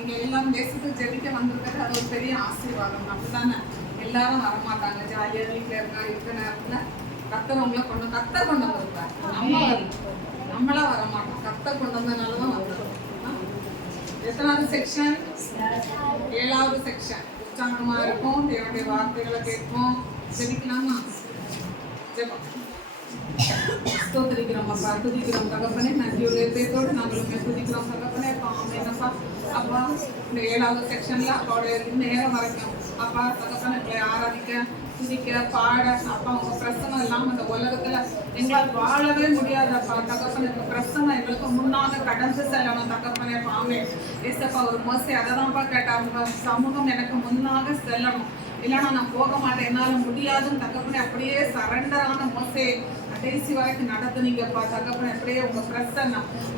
நீங்க எல்லாரும் தேசத்துக்கு ஜெபிக்க வந்திருக்கிறது அது ஒரு பெரிய ஆசீர்வாதம். அப்படித்தானே? எல்லாரும் வரமாட்டாங்க. ஜாலியா வீட்டுல இருக்கிற நேரத்துல கர்த்தர் உங்களை கர்த்தர் கொண்டு வந்திருக்காரு. நம்மளா வரமாட்டோம். கர்த்தர் கொண்டு வந்ததுனாலதான் வந்துடும். எத்தனாவது செக்ஷன்? 7வது செக்ஷன். உற்சாகமா இருக்கும். தேவனுடைய வார்த்தைகளை கேட்போம். ஜெபிக்கலாமா? ஜெபம். ஸ்தோத்திரிக்கிறோம் அப்பா, துதிக்கிறோம் தகப்பனே. நன்றியுடைய பேரோடு நாங்களும் துதிக்கிறோம் தகப்பனே. அப்பா ஆமேனப்பா. அப்பா இந்த 7வது செக்ஷன்ல அப்பாவுடைய நேரம் வரைக்கும் அப்பா தகப்பனை எங்களை ஆராதிக்க, துதிக்க, பாட, அப்பா உங்க பிரசனம் இல்லாம இந்த உலகத்துல எங்களால் வாழவே முடியாதப்பா தகப்பனை. இந்த பிரசனம் எங்களுக்கு முன்னாக கடந்து செல்லணும் தகப்பனே. பாமே ஏசப்பா ஒரு மோசை அதை தான்ப்பா கேட்டாங்க. சமூகம் எனக்கு முன்னாக செல்லணும், இல்லைன்னா நான் போக மாட்டேன், என்னால முடியாதுன்னு தகப்பனே அப்படியே சரண்டரான மோசே கடைசி வரைக்கும் நடத்துனீங்கப்பா தகப்பனே. அப்படியே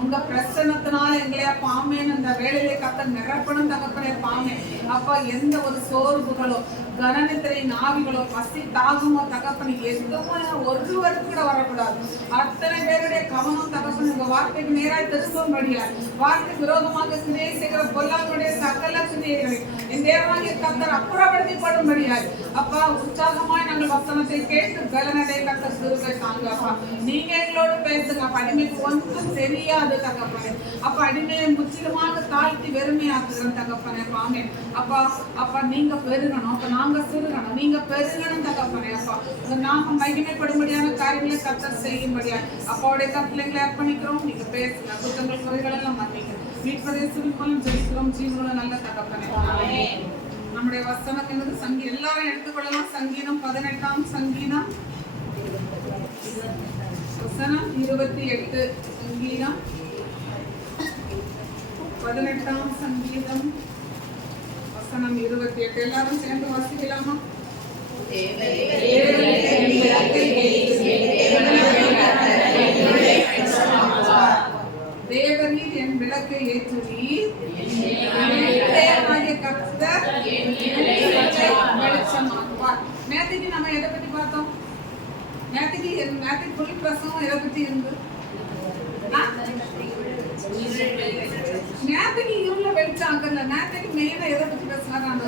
உங்க பிரசன்னத்தினால எங்களையா பாமேன்னு இந்த வேலையிலே கத்த நிரப்பணும் தகப்பனே. பாமே அப்பா எந்த ஒரு சோர்வுகளோ கனநித்திரை நாவிகளோ பசி தாகமோ தகப்பனே எதுவும் ஒருவருக்கு கூட வரக்கூடாது. அத்தனை பேருடைய கவனம் தகப்பனே உங்க வார்த்தைக்கு நேராக திரும்பும்படியா, வார்த்தை விரோதமாக கிரியை செய்கிற பொல்லாங்களுடைய சகல கிரியைகளை என் தேவனாகிய கர்த்தர் அப்புறப்படுத்திப்படும்படியாய் அப்பா உற்சாகமாய் நாங்கள் வசனத்தை கேட்டு பலனடை கர்த்தர் சிறுகை தாங்க. அப்பா நீங்க எங்களோடு பேசுங்க. அப்ப அடிமைக்கு ஒன்றும் தெரியாது தகப்பனே. அப்ப அடிமையை முற்றிலுமாக தாழ்த்தி வெறுமையாக்குகிறோம் தகப்பனே. பாமே அப்பா அப்பா நீங்க பெருகணும், அப்ப நாங்க சிறுகணும், நீங்க பெருகணும் தகப்பனே. அப்பா உங்க நாம மகிமைப்படும்படியான காரியங்களை கர்த்தர் செய்யும்படியா அப்பாவுடைய கட்டளைகளை அர்ப்பணிக்கிறோம். நீங்க பேசுங்க, குற்றங்கள் குறைகள் எல்லாம் மன்னிக்கிறோம். மீட்பதேசுவின் மூலம் ஜெயிக்கிறோம் ஜீவனுள்ள நல்ல தகப்பனே. நம்முடைய வசனத்தினது சங்கீதம் எல்லாரும் எடுத்துக்கொள்ளலாம். சங்கீதம் 18ஆம் சங்கீதம் வசனம் 28. சங்கீதம் 18ஆம் சங்கீதம் வசனம் 28. எல்லாரும் சேர்ந்து வாசிக்கலாமா? தேவரீர் என் விளக்கை ஏற்றுவீர், கர்த்தர் வெளிச்சமாக்குவார். நேற்றுக்கு நம்ம எதை பத்தி பார்த்தோம்? நேற்றுக்கு புல் பிரசவம் எதை பத்தி இருந்து? நேற்றுக்கு இருள வெளிச்சாங்கல்ல. நேற்றுக்கு மெயினா எதை பத்தி பேசுறாங்க?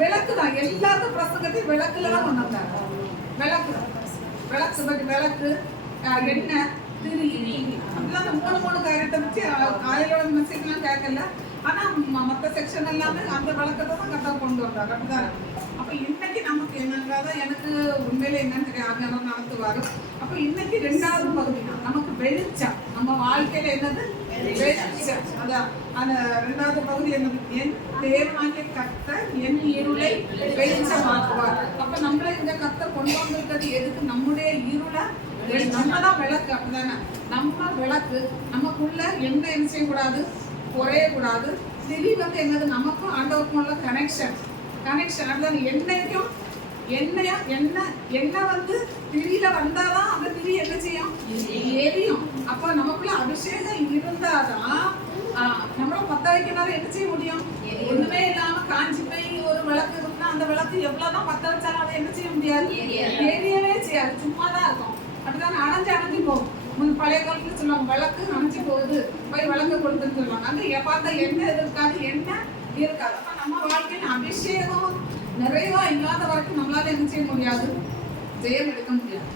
விளக்கு தான். எல்லாத்த பிரசங்கத்தையும் விளக்குல தான் கொண்டு வந்தாங்க. விளக்கு எண்ணெய் திரி அப்படிலாம் அந்த 3 காரியத்தை வச்சு காலையில மெசேஜ் எல்லாம் கேட்கல. ஆனா மற்ற செக்ஷன் எல்லாமே அந்த விளக்கத்தை தான் கரெக்டா கொண்டு வந்தாங்க. அப்படிதான். அப்ப இன்னைக்கு நமக்கு என்னங்கிறத எனக்கு உண்மையில என்னன்னு தெரியாது, நடத்துவாரு. அப்ப இன்னைக்கு 2வது பகுதி தான் நமக்கு வெளிச்சம். நம்ம வாழ்க்கையில என்னது? வெளிச்சம். அதான் அந்த 2வது பகுதி என்னது? என் தேவனாகிய கர்த்தர் என் இருளை வெளிச்சமாக்குவார். அப்ப நம்மள இந்த கர்த்தர் கொண்டு வந்திருக்கிறது எதுக்கு? நம்முடைய இருளை நம்ம தான் விளக்கு. அப்படிதானே? நம்ம விளக்கு. நமக்குள்ள எந்த என்ன செய்யக்கூடாது? குறையக்கூடாது. திரி வந்து என்னது? நமக்கும் ஆண்டவருக்கும் உள்ள கனெக்ஷன். அதுதான் என்னைக்கும் எண்ணெய் வந்து திரியில வந்தாதான் அந்த திரி என்ன செய்யும்? எரியும். அப்ப நமக்குள்ள அபிஷேகம் இருந்தாதான் நம்மள பத்த வைக்கனால என்ன செய்ய முடியும்? ஒண்ணுமே இல்லாம காஞ்சி போய் ஒரு விளக்கு இருந்தா அந்த விளக்கு எவ்வளவுதான் பத்த வச்சாலும் அதை என்ன செய்ய முடியாது? எரியவே செய்யாது. சும்மாதான் இருக்கும். அப்படிதான் அணைஞ்சு போகும். பழைய காலத்துல சொல்லுவாங்க விளக்கு அணைஞ்சு போகுது, போய் விளக்கு கொடுத்துன்னு சொல்லுவாங்க. அங்க பார்த்தா எண்ணெய் இருக்காது, எண்ணெய் இருக்காது. அப்ப நம்ம வாழ்க்கையில அபிஷேகம் நிறைவா இல்லாத வரைக்கும் நம்மளால என்ன செய்ய முடியாது? ஜெயம் எடுக்க முடியாது.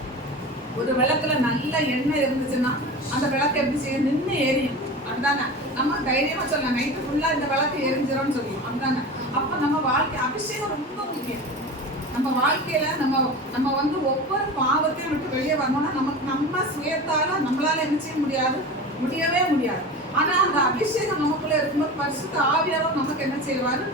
ஒரு விளக்குல நல்ல எண்ணெய் இருந்துச்சுன்னா அந்த விளக்கு எப்படி செய்யும்? நின்று எரியும். அதுதானே நம்ம தைரியமா சொல்லலாம், நைட்டு ஃபுல்லா இந்த விளக்கு எரிஞ்சிரும்னு சொல்லுவோம். அதுதானே. அப்ப நம்ம வாழ்க்கை அபிஷேகம் ரொம்ப முக்கியம். நம்ம வாழ்க்கையில நம்ம வந்து ஒவ்வொரு பாவத்தையும் விட்டு வெளியே வரணும்னா நம்ம சுயத்தால நம்மளால என்ன செய்ய முடியாது? முடியவே முடியாது. ஆனா அந்த அபிஷேகம் நமக்குள்ள இருக்கும்போது பரிசுத்த ஆவியாரும் நமக்கு என்ன செய்வாரு?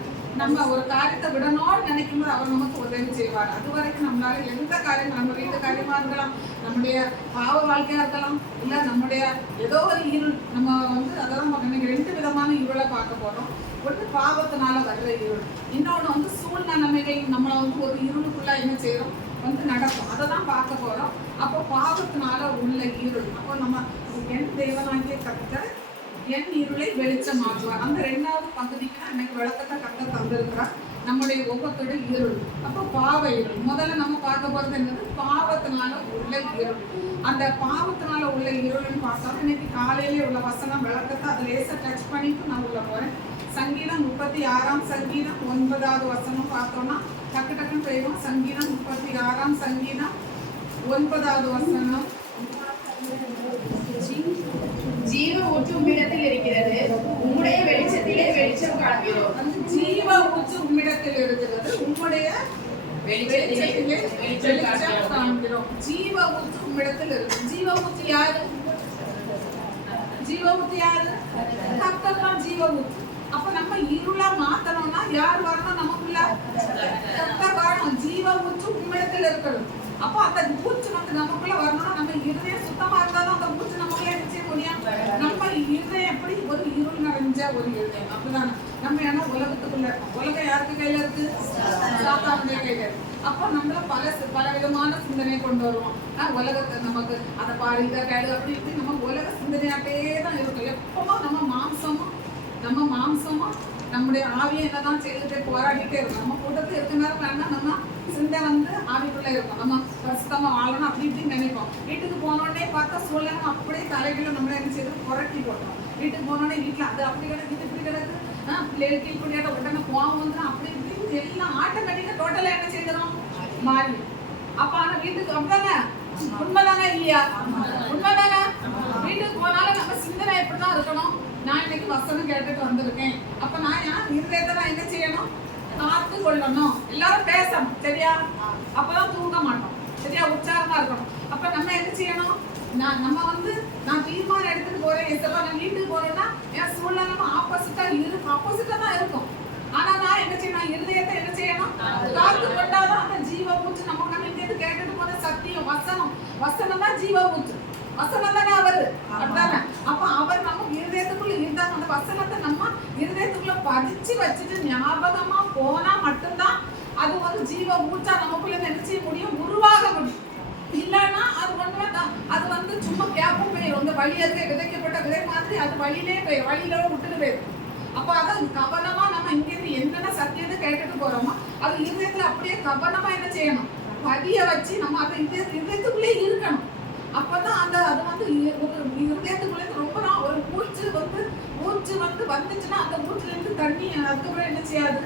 நம்ம ஒரு காரியத்தை விடணும்னு நினைக்கும் போது அவர் நமக்கு உதவி செய்வார். அது வரைக்கும் நம்மளால எந்த காரியம், நம்ம வீட்டு காரியமா இருக்கலாம், நம்முடைய பாவ வாழ்க்கையா இருக்கலாம், இல்ல நம்முடைய ஏதோ ஒரு இருள். நம்ம வந்து அதான் இன்னைக்கு 2 விதமான இருளை பார்க்க போறோம். ஒன்று பாவத்தினால வர்ற இருள், இன்னொன்று வந்து சூழ்நிலைமைகள் நம்மளை வந்து ஒரு இருளுக்குள்ள என்ன செய்யறோம் வந்து நடக்கும். அதை தான் பார்க்க போறோம். அப்போ பாவத்தினால உள்ள இருள். அப்போ நம்ம என் தேவனாகிய கர்த்தர் என் இருளை வெளிச்சமாக்குவார். அந்த 2வது பகுதிக்கு இன்னைக்கு விளக்கத்தை கர்த்தர் தந்திருக்கிறார். நம்முடைய ஒவ்வொருத்தோட இருள். அப்போ பாவ இருள். முதல்ல நம்ம பார்க்க போறது என்னது? பாவத்தினால உள்ள இருள். அந்த பாவத்தினால உள்ள இருள்னு பார்த்தா இன்னைக்கு காலையிலே உள்ள வசனம் விளக்கத்தை அதை லேசா டச் பண்ணிட்டு நான் உள்ள போறேன். சங்கீதம் 36 சங்கீதம் 9வது வசனம் பார்த்தோம்னா டக்கு டக்குன்னு போயிடும். சங்கீதம் 36 சங்கீதம் 9வது வசனம். ஜீவ ஊற்று உம்மிடத்தில் இருக்கிறது, உம்முடைய வெளிச்சத்திலே வெளிச்சம் காண்கிறோம். அந்த ஜீவ ஊற்று உம்மிடத்தில் இருக்கிறது, உம்முடைய வெளிச்சத்திலே வெளிச்சம் காண்கிறோம். ஜீவ ஊற்று உம்மிடத்தில் இருக்கு. ஜீவ ஊற்று யாரு? ஜீவ ஊற்று யாரு? கர்த்தர் தான் ஜீவ ஊற்று. அப்ப நம்ம இருளா மாத்தணும்னா யார் வரணும்? நமக்குள்ள கர்த்தர் வரணும். ஜீவ ஊற்று உம்மிடத்தில் இருக்கிறது. அப்ப அந்த ஊற்று வந்து நமக்குள்ள வரணும்னா நம்ம இருதயம் சுத்தமா இருந்தாலும் அந்த ஊற்று நமக்குள்ள என்ன செய்ய முடியும்? நம்ம இருதயம் எப்படி ஒரு இருள் நிறைஞ்ச ஒரு இருதயம். அப்படிதான் நம்ம ஏன்னா உலகத்துக்குள்ள இருக்கோம். உலகம் யாருக்கு கையில இருக்கு? சாத்தானுடைய கையில இருக்கு. அப்போ நம்மள பல விதமான சிந்தனை கொண்டு வருவோம். உலகத்தை நமக்கு அதை பாரு இதை கேடு அப்படி இப்படி நம்ம உலக சிந்தனையாட்டே தான் இருக்கும். எப்பவும் நம்ம மாம்சமும் நம்முடைய ஆவியை என்னதான் செய்துட்டே போராடிட்டே இருக்கும். நம்ம கூட்டத்தில் இருக்க நேரம் வேணா நம்ம சிந்தை வந்து ஆவிக்குள்ள இருக்கும். நம்ம கஷ்டமா வாழணும் அப்படி இப்படின்னு நினைப்போம். வீட்டுக்கு போனோடனே பார்த்தா சூழ்நிலை அப்படியே தலைகளை நம்மள என்ன செய்யறது? புரட்டி போட்டோம். வீட்டுக்கு போனோடனே வீட்டில் அது அப்படி கிடக்கு இது இப்படி கிடக்கு, பிள்ளைகளுக்கு இப்படியாட்ட உடனே கோவம் வந்துடும் அப்படி இப்படி எல்லாம் ஆட்டோமேட்டிக்கா டோட்டலா என்ன செய்யறோம்? மாறி. அப்ப ஆனா வீட்டுக்கு அப்படிதானே? உண்மைதானே இல்லையா? உண்மைதானே? வீட்டுக்கு போனாலும் நம்ம சிந்தனை எப்படிதான் இருக்கணும்? நான் இன்னைக்கு வசனம் கேட்டுட்டு வந்திருக்கேன். அப்ப நான் என் இருதயத்தை நான் என்ன செய்யணும்? காத்து கொள்ளணும். எல்லாரும் பேசணும். சரியா? அப்பதான் தூங்க மாட்டோம். சரியா? உற்சாகமா இருக்கணும். அப்ப நம்ம என்ன செய்யணும்? நம்ம வந்து நான் தீர்மானம் எடுத்துட்டு போறேன். எத்தனை நான் வீட்டுக்கு போறேன்னா என் சூழ்நிலை ஆப்போசிட்டா தான் இருக்கும். ஆனா நான் என்ன செய்யணும்? இருதயத்தை என்ன செய்யணும்? காத்து கொண்டாதான் அந்த ஜீவ ஊற்று நம்ம இங்க கேட்டுட்டு போன சத்தியம் வசனம் தான் ஜீவ ஊற்று. வசனம் தானே அவரு. அப்படிதானே? அப்ப அவர் நம்ம இருதயத்துக்குள்ள இருந்தாங்க. அந்த வசனத்தை நம்ம இருதயத்துக்குள்ள பதிச்சு வச்சுட்டு ஞாபகமா போனா மட்டும்தான் அது ஒரு ஜீவ ஊற்றா நமக்குள்ள என்ன செய்ய முடியும்? உருவாக முடியும். இல்லைன்னா அது ஒண்ணுதான். அது வந்து சும்மா கேப்பும் போயிடும். இந்த வழியருகே விதைக்கப்பட்ட விதை மாதிரி அது வழியிலே போயிடும். வழியில விட்டுட்டு போயிடும். அப்ப அதான் கவனமா நம்ம இங்கிருந்து என்னென்ன சத்தியத்தை கேட்டுட்டு போறோமோ அது இருதயத்துல அப்படியே கவனமா என்ன செய்யணும்? பதிய வச்சு நம்ம அதை இருதயத்துக்குள்ளே இருக்கணும். அப்பதான் அந்த அது வந்து இருதயத்துக்குள்ளே ரொம்ப நாள் ஒரு ஊற்று வந்துச்சுன்னா அந்த ஊற்றுல இருந்து தண்ணி அதுக்கப்புறம் என்ன செய்யாது?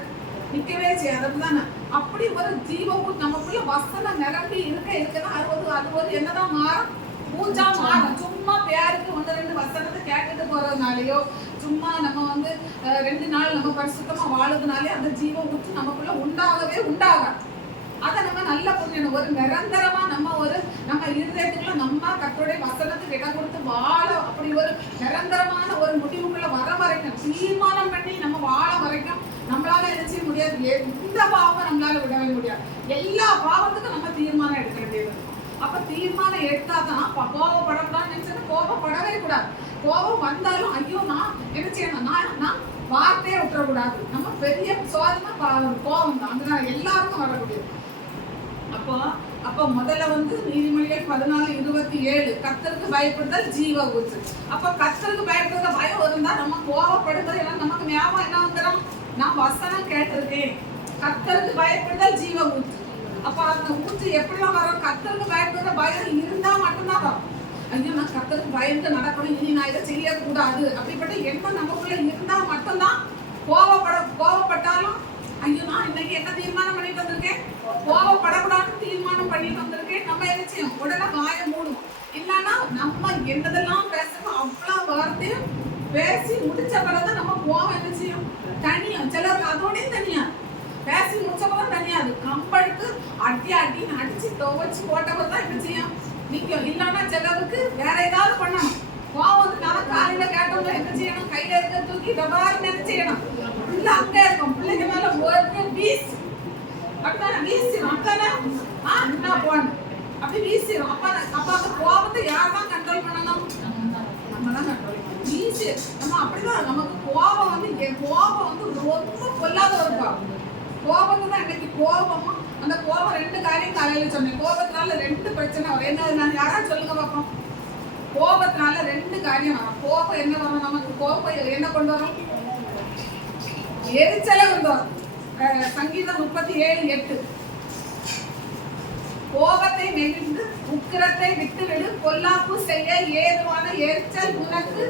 நிக்கவே செய்யாது. அப்படிதானே? அப்படி ஒரு ஜீவ ஊற்று நமக்குள்ள வசனம் நிரம்பி இருக்கதான் அது ஒரு என்னதான் மாறும்? ஊற்றா மாறும். சும்மா பேருக்கு 1-2 வசனத்தை கேட்டுட்டு போறதுனாலயோ சும்மா நம்ம வந்து 2 நாள் நம்ம பரிசுத்தமா வாழுதுனாலே அந்த ஜீவ ஊற்று நமக்குள்ள உண்டாகாது. அதை நம்ம நல்லா புரியணும். ஒரு நிரந்தரமா நம்ம இருதயத்துக்குள்ள நம்ம கர்த்தருடைய வசனத்துக்கு இடம் கொடுத்து வாழ அப்படி ஒரு நிரந்தரமான ஒரு முடிவுக்குள்ள வர வரைக்கும் தீர்மானம் பண்ணி நம்ம வாழ வரைக்கும் நம்மளால என்ன செய்ய முடியாது? எந்த பாவம் நம்மளால விடவே முடியாது. எல்லா பாவத்துக்கும் நம்ம தீர்மானம் எடுக்க வேண்டியது. அப்ப தீர்மானம் எடுத்தாதான் கோபப்படக்கூடாதுன்னு நினைச்சா கோபப்படவே கூடாது. கோபம் வந்தாலும் ஐயோ நான் என்ன செய்யணும்? நான் வார்த்தையே விட்டுறக்கூடாது. நம்ம பெரிய சோதனை கோபம் தான். அதனால எல்லாருக்கும் வரக்கூடியது. அப்போ முதல்ல வந்து நீதிமொழிகள் 14:27 கர்த்தருக்கு பயப்படுதல் ஜீவ ஊற்று. அப்ப கர்த்தருக்கு பயப்படுற பயம் இருந்தா நம்ம கோபப்படுறது எல்லாம் நமக்கு ஞாபகம் என்ன வந்துடும்? நான் வசனம் கேட்டிருக்கேன். கர்த்தருக்கு பயப்படுதல் ஜீவ ஊற்று. அப்ப அந்த ஊற்று எப்படிலாம் வரும்? கர்த்தருக்கு பயப்படுற பயம் இருந்தா மட்டும்தான் வரும். ஐயோ நான் கர்த்தருக்கு பயந்து நடக்கணும், இனி நான் இதை செய்யக்கூடாது அப்படிப்பட்ட எண்ணம் நமக்குள்ள இருந்தா மட்டும்தான் கோபப்பட்டாலும் ஐயோ நான் இன்னைக்கு என்ன தீர்மானம் பண்ணிட்டு வந்திருக்கேன்? கோபப்படக்கூடாதுன்னு தீர்மானம் பண்ணிட்டு வந்திருக்கேன். நம்ம என்ன செய்யும்? உடனே வாய மூடுவோம். இல்லைன்னா நம்ம என்னதெல்லாம் பேசணும் அவ்வளவு வார்த்தையும் பேசி முடிச்ச பிறகு நம்ம கோபம் என்ன செய்யும்? தனியும். சிலருக்கு அதோடய தனியா பேசி முடிச்ச பிறகு தனியாது. கம்பெடுத்து அடின்னு அடிச்சு துவைச்சு போட்டவர் தான் என்ன செய்யும்? நிற்கும். இல்லைன்னா சிலருக்கு வேற ஏதாவது பண்ணணும். கோபம் வந்து நான் காலையில கேட்டவங்க என்ன செய்யணும்? கையில இருக்க தூக்கி டபார்னு என்ன செய்யணும்? பிள்ளை அங்க இருக்கும். பிள்ளைங்க மேல ஒரு வீசி அப்படின்னா வீசிடும். அப்படின்னா என்ன போன அப்படி வீசிடும். அப்ப அந்த கோபத்தை யார் தான் கண்ட்ரோல் பண்ணணும்? நம்ம தான் கண்ட்ரோல் பண்ணணும். வீசி நம்ம அப்படிதான் நமக்கு கோபம் வந்து ரொம்ப பொல்லாத ஒரு கோபம் தான். இன்னைக்கு கோபமும் அந்த கோபம் 2 காரியம் காலையில சொன்னேன். கோபத்தினால 2 பிரச்சனை வரும். என்ன யாராவது சொல்லுங்க பார்ப்போம். கோபத்தினால ரெண்டு காரியம் வரும். கோபம் என்ன வரும்? நமக்கு கோபம் என்ன கொண்டு வரும்? எரிச்சலை கொண்டு வரும். சங்கீதம் 37:8 கோபத்தை நெகிழ்ந்து உக்கிரத்தை விட்டுவிடு, பொல்லாப்பு செய்ய ஏதுவான எரிச்சல் உனக்கு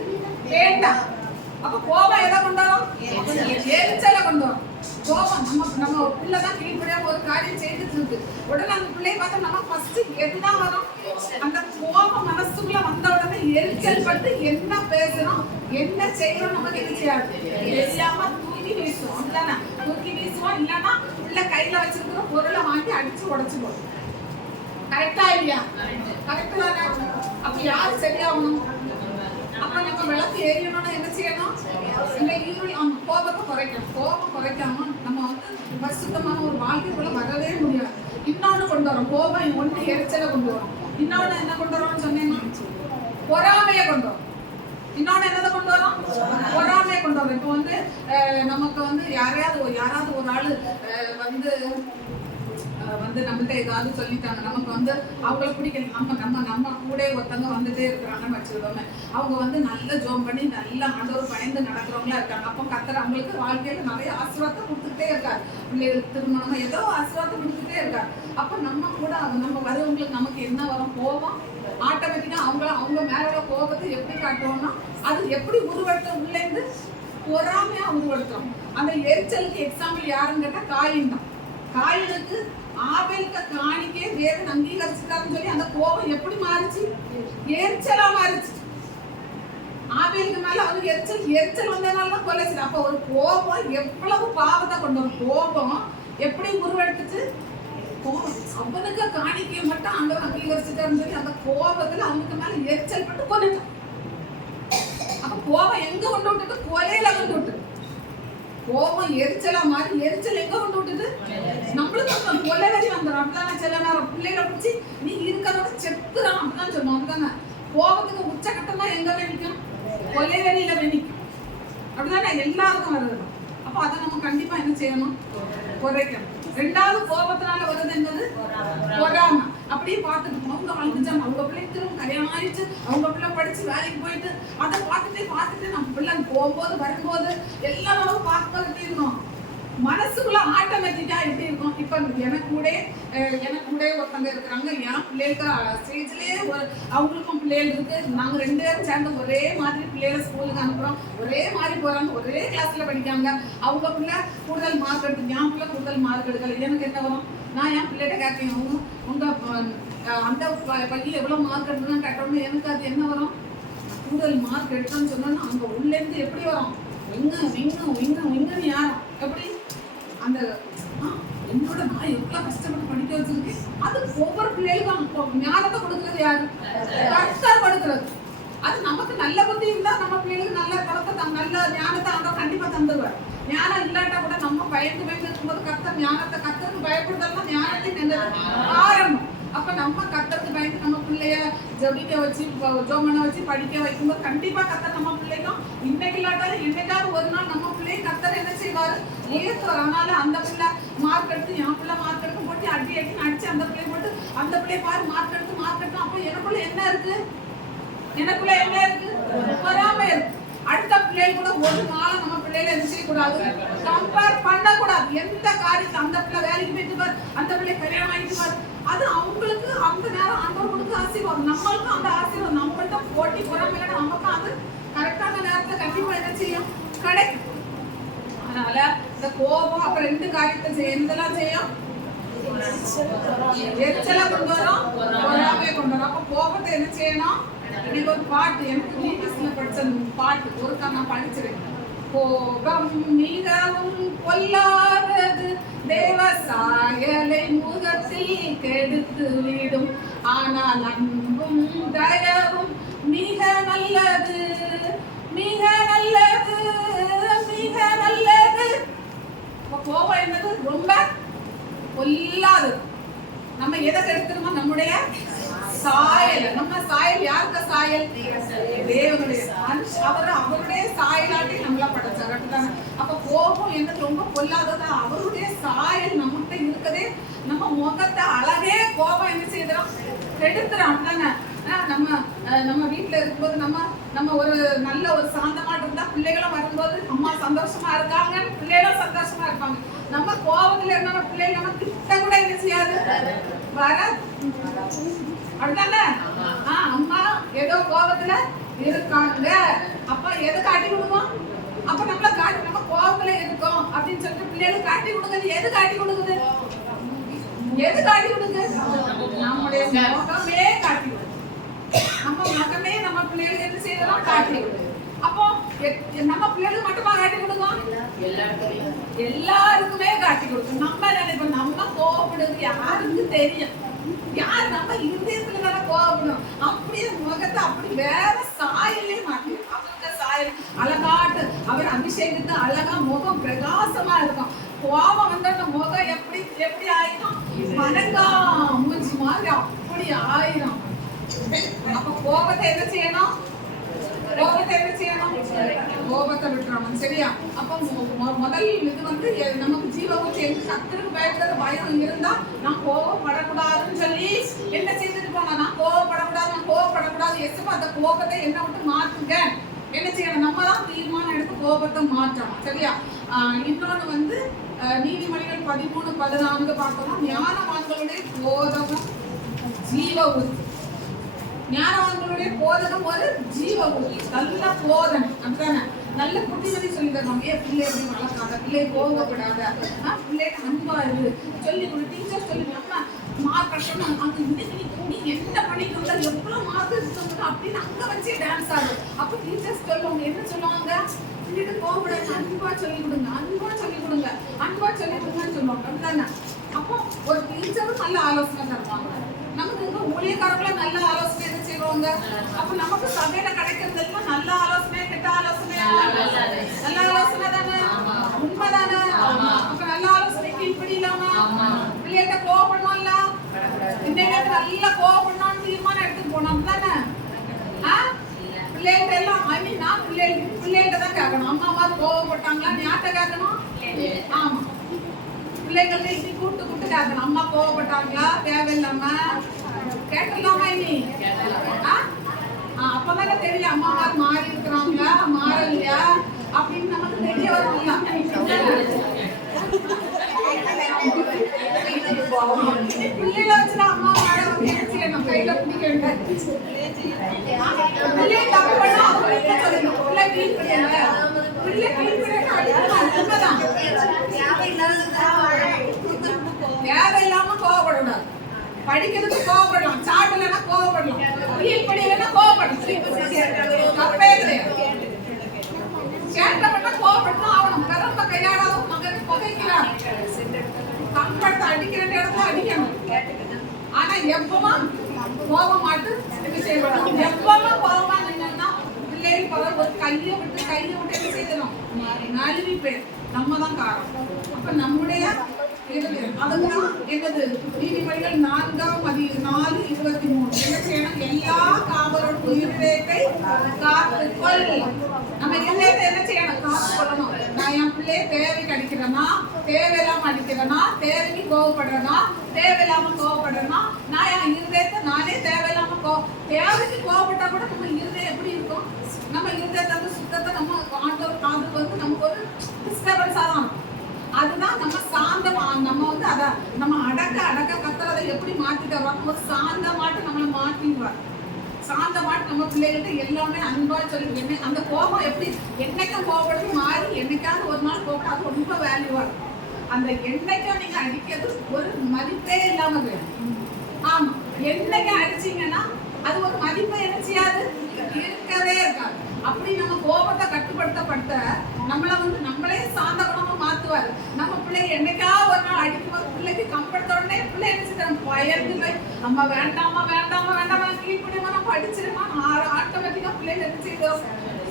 வேண்டாம். அப்ப கோபம் எதை கொண்டு வரும்? எரிச்சலை கொண்டு வரும். கோபம் நம்ம பிள்ளைதான் கீழ்படியாக ஒரு காரியம் செய்துட்டு இருக்கு. உடனே அந்த பிள்ளைய பார்த்தா நம்ம ஃபர்ஸ்ட் எதுதான் வரும்? அந்த கோபம் மனசுக்குள்ள வந்த உடனே எரிச்சல் பட்டு என்ன பேசுறோம் என்ன செய்யறோம் நமக்கு என்ன செய்யாது தெரியாம தூக்கி வீசுவோம். அப்படிதானே? தூக்கி வீசுவோம். இல்லைன்னா பிள்ளை கையில வச்சிருக்கிற பொருளை வாங்கி அடிச்சு உடைச்சு போடும். கரெக்டா இல்லையா? கரெக்ட் தானே? அப்ப யாரு சரியாகணும்? அப்ப நம்ம விளக்கு எரியணும்னா என்ன செய்யணும்? இந்த இருள் கோபத்தை குறைக்கணும். கோபம் குறைக்காம நம்ம வந்து பரிசுத்தமான ஒரு வாழ்க்கைக்குள்ள வரவே முடியாது. இன்னொன்னு கொண்டு வரும். கோபம் ஒண்ணு எரிச்சலை கொண்டு வரும். இன்னொன்னு என்ன கொண்டு வரும்னு சொன்னீங்கன்னா பொறாமையை கொண்டு வரும். இன்னொன்னு என்னதை கொண்டு வரும்? பொறாமையை கொண்டு வரும். இப்போ வந்து நமக்கு வந்து யாராவது ஒரு ஆளு வந்து நம்மள்ட்ட ஏதாவது சொல்லிட்டாங்க, நமக்கு வந்து அவங்கள பிடிக்கல. நம்ம கூட ஒருத்தவங்க வந்துட்டே இருக்கிறாங்கன்னு வச்சுக்கோங்க. அவங்க வந்து நல்ல ஜோம் பண்ணி நல்ல ஆண்டவர் பயந்து நடக்கிறவங்களா இருக்காங்க. அப்போ கர்த்தர் அவங்களுக்கு வாழ்க்கையில நிறைய ஆசீர்வாதம் கொடுத்துட்டே இருக்காரு. பிள்ளைகளுக்கு திருமணம் ஏதோ ஆசீர்வாதம் கொடுத்துட்டே இருக்காரு. அப்போ நம்ம கூட நம்ம வரவங்களுக்கு நமக்கு என்ன வரும்? கோபம். ஆட்டோமேட்டிக்கா அவங்க மேல உள்ள கோபத்தை எப்படி காட்டுவோம்னா அது எப்படி உருவெடுத்தோம்? உள்ளேருந்து பொறாமையா உருவெடுத்தோம். அந்த எரிச்சலுக்கு எக்ஸாம்பிள் யாருன்னு கேட்டா காயின் தான். காயினுக்கு ஆபேலுக்கு காணிக்கே தேவன் அங்கீகரிச்சுட்டாருன்னு சொல்லி அந்த கோபம் எப்படி மாறிச்சு? எரிச்சலா மாறிச்சு. ஆபேலுக்கு மேல அவனுக்கு எரிச்சல் வந்ததுனால கொலை செய்ய. அப்ப ஒரு கோபம் எவ்வளவு பாவத்தை கொண்டு வரும். கோபம் எப்படி உருவெடுத்துச்சு? அவனுக்கு காணிக்கையை மட்டும் ஆண்டவன் அங்கீகரிச்சுட்டாருன்னு சொல்லி அந்த கோபத்துல அவனுக்கு மேல எரிச்சல் பட்டு கொண்டுட்டான். அப்ப கோபம் எங்க கொண்டு விட்டுட்டு? கொலையில கொண்டு விட்டு. கோபம் எரிச்சலா மாறி எரிச்சல் எங்க கொண்டு விட்டுது? நம்மளுக்கு கொலை வரி வந்துடும். அப்படிதானே? சில நேரம் பிள்ளைகளை பிடிச்சி நீ இருக்கிறத செத்துறான் அப்படிதான் சொன்னோம். அப்படிதானே? கோபத்துக்கு உச்சகட்டமா எங்க வெடிக்கும்? கொலை வரியில வெடிக்கும். அப்படிதானே? எல்லாருக்கும் வருது. அப்போ அதை நம்ம கண்டிப்பா என்ன செய்யணும்? குறைக்கணும். ரெண்டாவது கோபத்தினால வருது என்னது? பொறாமை. அப்படியே பார்த்துட்டு அவங்க வளர்ந்துச்சாங்க, அவங்க பிள்ளை திரும்ப கல்யாணம் ஆயிடுச்சு, அவங்க பிள்ளை படிச்சு வேலைக்கு போயிட்டு அதை பார்த்துட்டு நம்ம பிள்ளை போகும்போது வரும்போது எல்லா அளவும் பார்த்துட்டு இருக்கணும். மனசுக்குள்ள ஆட்டோமேட்டிக்கா எப்படி இருக்கும்? இப்ப எனக்கு கூட ஒருத்தங்க இருக்கிறாங்க. என் பிள்ளைகளுக்கு ஸ்டேஜ்லயே அவங்களுக்கும் பிள்ளைகள் இருக்கு. நாங்க 2 பேரும் சேர்ந்து ஒரே மாதிரி பிள்ளைகளை ஸ்கூலுக்கு அனுப்புறோம். ஒரே மாதிரி போறாங்க, ஒரே கிளாஸ்ல படிக்காங்க. அவங்க பிள்ளை கூடுதல் மார்க் எடுத்து, என் பிள்ளை கூடுதல் மார்க் எடுக்கல. எனக்கு என்ன வரும்? நான் என் பிள்ளைகிட்ட கேட்கேன், உங்க அந்த பள்ளியில் எவ்வளவு மார்க் எடுத்துதான் கேட்டோம்னு எனக்கு அது என்ன வரும்? கூடுதல் மார்க் எடுத்தோன்னு சொன்னா அங்க உள்ள இருந்து எப்படி வரும்? விங்கன்னு யாரும் எப்படி அந்த என்னோட நான் எவ்வளவு கஷ்டப்பட்டு படிக்க வச்சிருக்கேன். அது ஒவ்வொரு பிள்ளைகளுக்கும் ஞானத்தை கொடுக்கறது யாரு? கர்த்தர் கொடுக்கிறது. அது நமக்கு நல்ல புத்தி இருந்தா நம்ம பிள்ளைகளுக்கு நல்ல பழக்கத்தை நல்ல ஞானத்தை ஆண்டவர் கண்டிப்பா தந்துருவார். ஞானம் இல்லாட்டா கூட நம்ம பயந்து இருக்கும்போது கர்த்தருக்கு பயப்படுதல்னா ஞானத்தின் காரணம். அப்ப நம்ம கர்த்தருக்கு பயந்து நம்ம பிள்ளைய ஜபிக்க வச்சு ஜோமனை வச்சு படிக்க வைக்கும்போது கண்டிப்பா கர்த்தர் நம்ம பிள்ளைக்கும் இன்னைக்கு இல்லாட்டாலும் என்னைக்காவது ஒரு நாள் நம்ம பிள்ளைய கர்த்தர் என்ன செய்வாரு? ஏற்றுவார். அதனால அந்த பிள்ளை மார்க் எடுத்து என் பிள்ளை மார்க் எடுத்து போட்டு அடின்னு அடிச்சு அந்த பிள்ளைய போட்டு அந்த பிள்ளைய பாரு மார்க் எடுத்து அப்ப எனக்குள்ள என்ன இருக்கு? பொறாமை இருக்கு. அடுத்த பிள்ளைகள் கூட ஒரு நாள் நம்ம பிள்ளைகளை என்ன செய்யக்கூடாது? கம்பேர் பண்ணக்கூடாது. எந்த காரியத்தை அந்த பிள்ளை வேலைக்கு போயிட்டு பாரு, அந்த பிள்ளை கல்யாணம் ஆகிட்டு பாரு, அது அவங்களுக்கு அந்த நேரம் ஆண்டவர் கொடுக்க ஆசீர்வாதம். நம்மளுக்கும் அந்த ஆசீர்வாதம். நம்மள்ட்ட போட்டி பொறாமை நமக்கும் அது கரெக்டான நேரத்தை கண்டிப்பா என்ன செய்யும்? கிடைக்கும். அதனால இந்த கோபம் அப்புறம் 2 காரியத்தை செய்யும். எந்தெல்லாம் செய்யும்? எரிச்சலை கொண்டு வரும், பொறாமையை கொண்டு வரும். அப்ப கோபத்தை என்ன செய்யணும்? இன்னைக்கு ஒரு பாட்டு எனக்கு வீட்டுல படிச்ச பாட்டு ஒருக்கா நான் படிச்சிருக்கேன். கோபம் மிகவும் பொல்லாதது, தேவ சாயலை முகத்தில் கெடுத்து விடும். ஆனால் அன்பும் தயவும் மிக நல்லது, மிக நல்லது, மிக நல்லது. கோபம் என்னது? ரொம்ப பொல்லாதது. நம்ம எதை கெடுத்துருமோ? நம்முடைய சாயல். நம்ம சாயல் யாருக்கு சாயல்? தேவனுடைய. அவருடைய சாயலாட்டி நம்மள படைச்சாரு. அப்ப கோபம் என்னது? ரொம்ப பொல்லாததா. அவருடைய சாயல் நம்மகிட்ட இருக்கதே நம்ம முகத்தை அழகே கோபம் என்ன செய்யறோம்? கெடுத்துறோம். அப்படிதானே? நம்ம நம்ம வீட்டுல இருக்கும்போது நம்ம ஒரு நல்ல ஒரு சாந்தமா இருந்தா பிள்ளைகளும் வரும்போது அம்மா சந்தோஷமா இருக்காங்க, பிள்ளைகளும் சந்தோஷமா இருப்பாங்க. நம்ம கோபத்துல இருந்தா பிள்ளைகள் நம்ம திட்ட கூட என்ன செய்யாது, வர அப்படித்தானே. அம்மா ஏதோ கோபத்துல இருக்காங்க, அப்ப எதை காட்டி விடுவோம், அப்ப நம்மள காட்டி நம்ம கோபத்துல இருக்கோம் அப்படின்னு சொல்லிட்டு பிள்ளைகளுக்கு காட்டி கொடுக்குது. எது காட்டி கொடுக்குது, எது காட்டி கொடுக்குது, நம்முடைய முகமே காட்டி கொடுக்குது. நம்ம முகமே நம்ம பிள்ளைகளுக்கு என்ன செய்யறோம், காட்டி கொடுக்குது. அப்போ நம்ம பிள்ளைகளுக்கு மட்டுமா காட்டி கொடுக்கும், எல்லாருக்குமே காட்டி கொடுக்கும். நம்ம நினைப்போம் நம்ம கோபப்படுறது யாருக்கு தெரியும், யார் நம்ம இருதயத்துல தானே கோபப்படும். அப்படியே முகத்தை அப்படி வேற சாயலே மாட்டோம். அவங்க சாயல் அழகாட்டு அவர் அபிஷேகத்தை அழகா முகம் பிரகாசமா இருக்கும். கோபம் வந்து அந்த முகம் எப்படி எப்படி ஆயிரும், மனங்கா மூஞ்சி மாதிரி அப்படி ஆயிரும். அப்ப கோபத்தை என்ன செய்யணும், கோபத்தை என்ன செய்யணும், கோபத்தை விட்டுறணும். சரியா? அப்ப முதல் இது வந்து நமக்கு ஜீவ ஊற்றி எங்க கர்த்தருக்கு பயப்படுறது பயம் இருந்தா நான் கோபப்படக்கூடாதுன்னு சொல்லி என்ன செய்துட்டு போனா, நான் கோபப்படக்கூடாது எசுமா அந்த கோபத்தை என்ன விட்டு மாத்துங்க. என்ன செய்யணும், நம்ம தான் தீர்மானம் எடுத்து கோபத்தை மாற்றணும். சரியா? இன்னொன்னு வந்து நீதிமொழிகள் 13:14 பார்த்தோம்னா ஞானவான்களுடைய போதகம் ஜீவ ஊற்றி, ஞானவான்களுடைய போதகம் ஒரு ஜீவ ஊற்றி, நல்ல போதனை. அப்படித்தானே? நல்ல புத்திமதி சொல்லி தரணும். பிள்ளை எப்படி வளர்க்காத, பிள்ளை கோபப்படாத, பிள்ளைக்கு அன்பா இரு சொல்லி கொடு. டீச்சர் சொல்லி நம்ம மார்க் கட்டணும், அங்க இன்னைக்கு நீ என்ன பண்ணிட்டு எவ்வளவு மார்க் இருக்கு அப்படின்னு அங்க வச்சு டான்ஸ் ஆடும். அப்ப டீச்சர்ஸ் சொல்லுவாங்க, என்ன சொல்லுவாங்க, பிள்ளைக்கு கோபப்படாது, அன்பா சொல்லி கொடுங்க, அன்பா சொல்லி கொடுங்க, அன்பா சொல்லி கொடுங்கன்னு சொல்லுவாங்க. அப்படித்தானே? அப்போ ஒரு டீச்சரும் நல்ல ஆலோசனை தருவாங்க. நமக்கு ஊழியக்காரங்களும் நல்ல ஆலோசனை என்ன செய்வாங்க. அப்ப நமக்கு சபையில கிடைக்கிறது எல்லாம் நல்ல ஆலோசனை, கெட்ட ஆலோசனையா, நல்ல ஆலோசனை தானே, உண்மைதானே. அப்ப நல்ல ஆலோசனை கீழ்படி இல்லாம பிள்ளைகிட்ட கோவப்படணும்ல, இன்னைக்கு நல்ல கோவப்படணும்னு தீர்மானம் எடுத்துட்டு போனோம் தானே. பிள்ளைகிட்ட எல்லாம் நான் பிள்ளைகிட்ட தான் கேட்கணும். அம்மாவா கோவப்பட்டாங்களா, யார்கிட்ட கேட்கணும், ஆமா பிள்ளைங்கள்ட்ட இனி கூட்டு கேட்கணும். அம்மா கோவப்பட்டாங்களா, தேவையில்லாம கேட்கலாமா இனி, அப்பதானே தெரியும் அம்மாவா மாறி இருக்கிறாங்களா மாறலையா அப்படின்னு நமக்கு தெரிய வரும்ல. பிள்ளைகளை வச்சுட்டு அம்மா மாற நம்ம கையில பிடிக்க பிள்ளை தப்பு பண்ணா அவங்க சொல்லணும், பிள்ளை ஃபீல் பண்ணல, பிள்ளை ஃபீல் பண்ணதான் தேவையில்லாம கோவப்படக்கூடாது. படிக்கிறதுக்கு கோவப்படலாம், சாப்பிடலன்னா கோவப்படலாம், ஃபீல் பண்ணலன்னா கோவப்படலாம், தப்பே கிடையாது. சேட்டை பண்ணா கோவப்படணும் ஆகணும். கரம்ப கையாடாத மகன் புகைக்கிறார், கம்பத்தை அடிக்கிற இடத்துல அடிக்கணும். ஆனா எப்பமா கோபம் மாட்டு செய்யணும், எப்பமா கோபமா நின்னா பிள்ளைகள் பரவ ஒரு கையை விட்டு என்ன செய்யணும், நழுவி பேர் நம்ம தான் காரணம். அப்ப நம்முடைய அதுதான் என்னது, நீதிமொழிகள் 4:4-23 என்ன செய்யணும், எல்லா காவலோட இருதயத்தை காத்துக்கொள். நம்ம இருதயத்தை என்ன செய்யணும், காத்துக்கொள்ளணும். நான் என் பிள்ளைய தேவைக்கு அடிக்கிறேன்னா, தேவையில்லாம அடிக்கிறேன்னா, தேவைக்கு கோவப்படுறேன்னா, தேவையில்லாம கோவப்படுறேன்னா, நான் என் இருதயத்தை நானே தேவையில்லாம தேவைக்கு கோவப்பட்டா கூட நம்ம இருதயம் எப்படி இருக்கும், நம்ம இருதயத்தை வந்து சுத்தத்தை நம்ம ஆண்டவர் காது வந்து நமக்கு ஒரு டிஸ்டர்பன்ஸா தான். அதுதான் நம்ம சாந்தம். நம்ம வந்து அதை நம்ம அடக்க கத்துறதை எப்படி மாத்திட்டு வருவாங்க, ஒரு சாந்தமாட்டு நம்மளை மாத்திடுவார். சாந்தமாட்டு நம்ம பிள்ளைகிட்ட எல்லாமே அன்பா சொல்லி என்ன அந்த கோபம் எப்படி என்னைக்கும் கோபப்பட்டு மாறி என்னைக்காவது ஒரு நாள் கோபம், அது ரொம்ப வேல்யூவா இருக்கும். அந்த என்னைக்கும் நீங்க அடிக்கிறது ஒரு மதிப்பே இல்லாம வேணும். ஆமா, என்னைக்கும் அடிச்சீங்கன்னா அது ஒரு மதிப்பை என்ன செய்யாது, இருக்கவே இருக்காது. அப்படி நம்ம கோபத்தை கட்டுப்படுத்தப்பட்ட நம்மளை வந்து நம்மளே சாந்த குணமா மாத்துவாரு. நம்ம பிள்ளைங்க என்னைக்கா ஒரு நாள் அடிக்கும்போது பிள்ளைக்கு கம்பெடுத்த உடனே பிள்ளை என்ன செய்யறாங்க, பயந்து போய் அம்மா வேண்டாமா கீழ் பண்ணியமா நம்ம அடிச்சிருமா ஆட்டோமேட்டிக்கா பிள்ளைங்க என்ன செய்தோம்,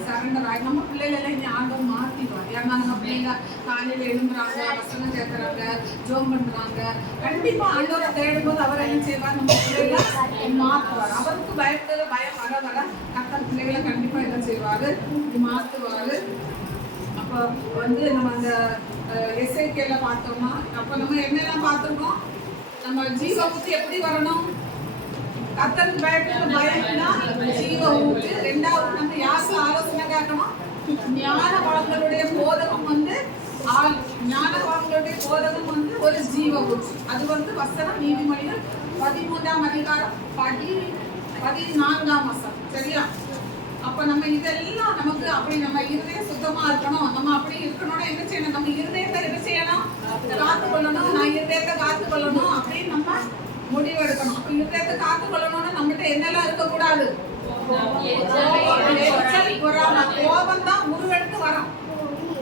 சரண்டர் ஆகி நம்ம பிள்ளைகள் எல்லாம் இனி ஆண்டவர் மாத்திடுவாங்க. ஏன்னா நம்ம பிள்ளைங்க காலையில எழுந்துறாங்க, வசனம் கேட்கறாங்க, ஜோம் பண்றாங்க. கண்டிப்பா ஆண்டவரை தேடும் போது அவர் என்ன செய்வார், நம்ம பிள்ளைகளை மாத்துவார். அவருக்கு பயப்படுற பயம் வர கர்த்தர் பிள்ளைகளை கண்டிப்பா என்ன செய்வாரு, மாத்துவாரு. அப்போ வந்து நம்ம அந்த எஸ்ஐகேல பார்த்தோம்னா, அப்ப நம்ம என்னெல்லாம் பார்த்துருக்கோம், நம்ம ஜீவ ஊத்தி எப்படி வரணும், கர்த்தருக்கு பயப்பட்டு பயம்னா ஜீவ ஊற்று. ரெண்டாவது நம்ம யாருக்கு ஆலோசனை கேட்கணும்? ஞானவான்களுடைய போதகம் வந்து ஞானவான்களுடைய போதகம் வந்து ஒரு ஜீவ ஊற்று. அது வந்து வசனம் நீதிமொழிகள் 13ஆம் அதிகாரம் 14ஆம் வசனம். சரியா? அப்ப நம்ம இதெல்லாம் நமக்கு அப்படி நம்ம இருதயம் சுத்தமா இருக்கணும், நம்ம அப்படி இருக்கணும்னா என்ன செய்யணும்? நம்ம இருதயத்தை என்ன செய்யணும்? காத்து கொள்ளணும். நான் இருதயத்தை காத்து கொள்ளணும் அப்படின்னு நம்ம முடிவெடுக்கணும். அப்ப இருதயத்தை காத்து கொள்ளணும்னா நம்மகிட்ட என்னெல்லாம் இருக்கக்கூடாது? கோபம் தான் உருவெடுத்து வரும்.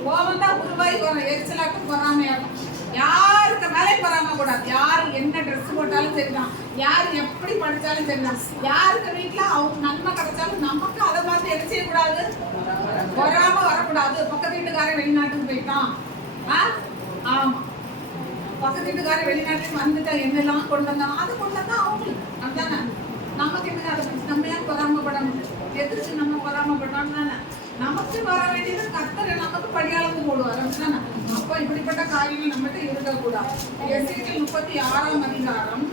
கோபம் தான் உருவாகி வரும். எரிச்சலாட்டும் பொறாமையாகும். யாருக்கு மேலே பொறாம கூடாது. யாரு என்ன ட்ரெஸ் போட்டாலும் சரிதான், யாரு எப்படி படிச்சாலும் சரிதான், யாருக்கு வீட்டுல அவங்க நன்மை கிடைச்சாலும் நமக்கு அதை பார்த்து என்ன செய்யக்கூடாது? பொறாம வரக்கூடாது. பக்கத்து வீட்டுக்காரன் வெளிநாட்டுக்கு போயிட்டான், ஆமா, பக்கத்து வீட்டுக்காரன் வெளிநாட்டுக்கு வந்துட்டா என்னெல்லாம் கொண்டு வந்தான், அது கொண்டு வந்தா அவங்களுக்கு அதுதானே. நமக்கு என்ன அதை பற்றி நம்ம ஏன் பொறாமப்படணும்? எதிர்த்து நம்ம பொறாமப்படணும் தானே. நமக்கு வர வேண்டியது கர்த்தர் நமக்கு படியாளந்து போடுவார். அப்படின்னா அப்போ இப்படிப்பட்ட காரியங்கள் நம்மகிட்ட இருக்கக்கூடாது. எசேக்கியேல் 36ஆம் அதிகாரம்,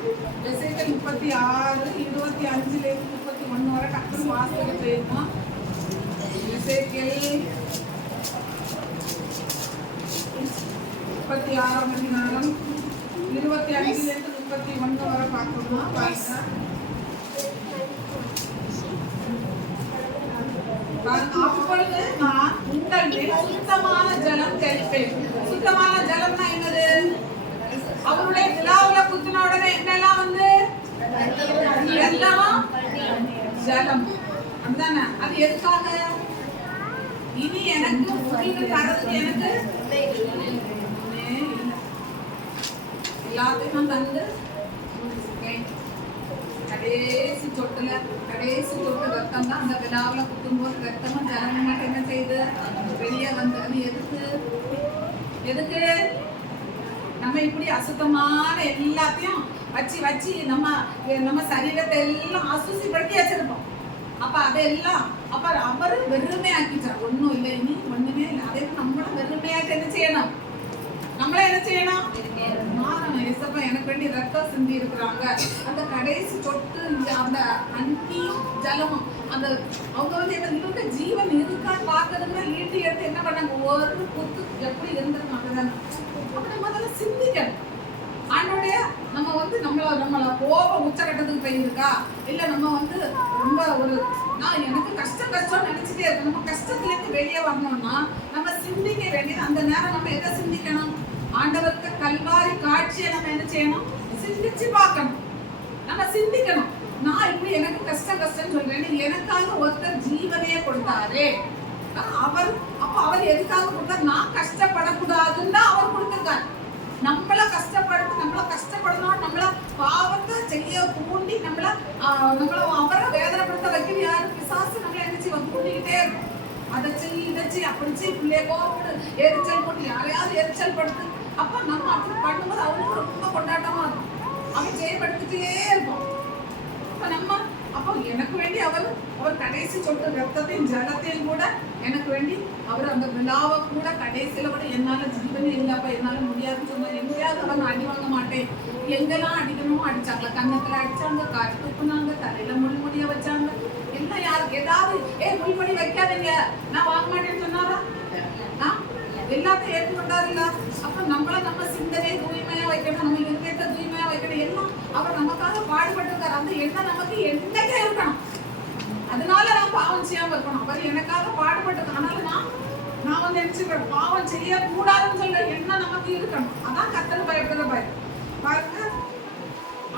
எசேக்கியேல் 36 25 31 வரை கர்த்தர் வாசலுக்கு போயிருக்கோம். எசேக்கியேல் 36ஆம் அதிகாரம் 25 31 வரை பார்க்கணும்னா பாருங்க. அப்பொழுது நான் உங்கள் மேல் சுத்தமான ஜலம் தெளிப்பேன். சுத்தமான ஜலம்னா என்னது? அவருடைய விழாவுல குத்தின உடனே என்னெல்லாம் வந்து ஜலம். அதுதானே. அது எதுக்காக? இனி எனக்கு முடிவு தரது எனக்கு எல்லாத்தையும் தந்து கடைசி சொட்டு ரத்தம் தான் அந்த விழாவில் குத்தும் போது ரத்தமும் ஜலமும் மட்டும் என்ன செய்யுது? வெளியே வந்து. அது எதுக்கு நம்ம இப்படி அசுத்தமான எல்லாத்தையும் வச்சு நம்ம சரீரத்தை எல்லாம் அசுசிப்படுத்தி வச்சிருப்போம். அப்ப அதெல்லாம் அப்ப அவரு வெறுமையாக்கிச்சார். ஒன்னும் இல்லை, இனி ஒண்ணுமே இல்லை. அதே நம்மளும் வெறுமையாக்க என்ன செய்யணும்? நம்மள என்ன செய்யணும்? மாறணும். ஏசப்பா எனக்கு வேண்டி ரத்தம் சிந்தி இருக்கிறாங்க. அந்த கடைசி சொட்டு அந்த அன்னியும் ஜலமும் அந்த அவங்க வந்து என்ன ஜீவன் இருக்கான்னு பார்க்கறதுன்னா ஈட்டி எடுத்து என்ன பண்ணாங்க? ஒரு குத்து எப்படி இருந்திருக்காங்க. அப்ப நம்ம அதெல்லாம் சிந்திக்கணும். அதனுடைய நம்ம வந்து நம்மள கோபம் உச்சகட்டத்துக்கு போயிருக்கா, இல்ல நம்ம வந்து ரொம்ப நான் எனக்கு கஷ்டம் நினைச்சிட்டே இருக்கோம். நம்ம கஷ்டத்துல இருந்து வெளியே வரணும்னா நம்ம சிந்திக்க வேண்டியது அந்த நேரம். நம்ம எதை சிந்திக்கணும்? ஆண்டவருக்கு கல்வாரி காட்சியை நம்ம என்ன செய்யணும்? சிந்திச்சு பார்க்கணும். நம்ம சிந்திக்கணும். நான் இப்படி எனக்கு கஷ்டம் சொல்றேன், எனக்காக ஒருத்தர் ஜீவனையே கொடுத்தாரு. அவர் எதுக்காக கொடுத்தாரு? நான் கஷ்டப்படக்கூடாதுன்னு அவர் கொடுத்திருக்காரு. நம்மள கஷ்டப்படணும், நம்மள பாவத்தை செய்ய தூண்டி நம்மள அவரை வேதனைப்படுத்த வைக்கிற யாரு? பிசாசு. நம்மள என்ன செய்வோம்? தூண்டிக்கிட்டே இருக்கும். அதை செய் அப்படி செய், பிள்ளைய கோபப்படு, எரிச்சல் போட்டு யாரையாவது எரிச்சல் படுத்து. அப்ப நம்ம அப்படி பண்ணும்போது அவனுக்கு ரொம்ப கொண்டாட்டமா இருக்கும். அவன் செயல்படுத்திட்டே இருப்போம். அப்போ எனக்கு வேண்டி அவர் கடைசி சொட்டு ரத்தத்தையும் ஜலத்தையும் கூட எனக்கு வேண்டி அவர் அந்த விழாவை கூட கடைசியில கூட என்னால ஜீவனே இல்லப்பா, என்னால முடியாதுன்னு சொன்னார். எங்கேயாவது அவன் அடி வாங்க மாட்டேன். எங்கெல்லாம் அடிக்கணுமோ அடிச்சாங்க. கன்னத்துல அடிச்சாங்க, காட்டு துப்புனாங்க, தலையில முள்முடிய வச்சாங்க. எல்லாம் யாருக்கு ஏதாவது முள்முடி வைக்காதீங்க நான் வாங்க மாட்டேன்னு சொன்னாரா? எல்லாத்தையும் ஏற்றுக்கொண்டாரு இல்ல. அப்ப நம்ம சிந்தனை தூய்மையா வைக்கணும், நம்ம இருதயத்தை தூய்மையா வைக்கணும். எல்லாம் அவர் நமக்காக பாடுபட்டிருக்காரு. அந்த எண்ணம் நமக்கு என்னைக்கே இருக்கணும். அதனால நான் பாவம் செய்யாம இருக்கணும். அவர் எனக்காக பாடுபட்டு, அதனால நான் வந்து நினைச்சுக்கிறேன் பாவம் செய்யக்கூடாதுன்னு சொல்ற எண்ணம் நமக்கு இருக்கணும். அதான் கர்த்தர் பயப்படுற பயம். பாருங்க,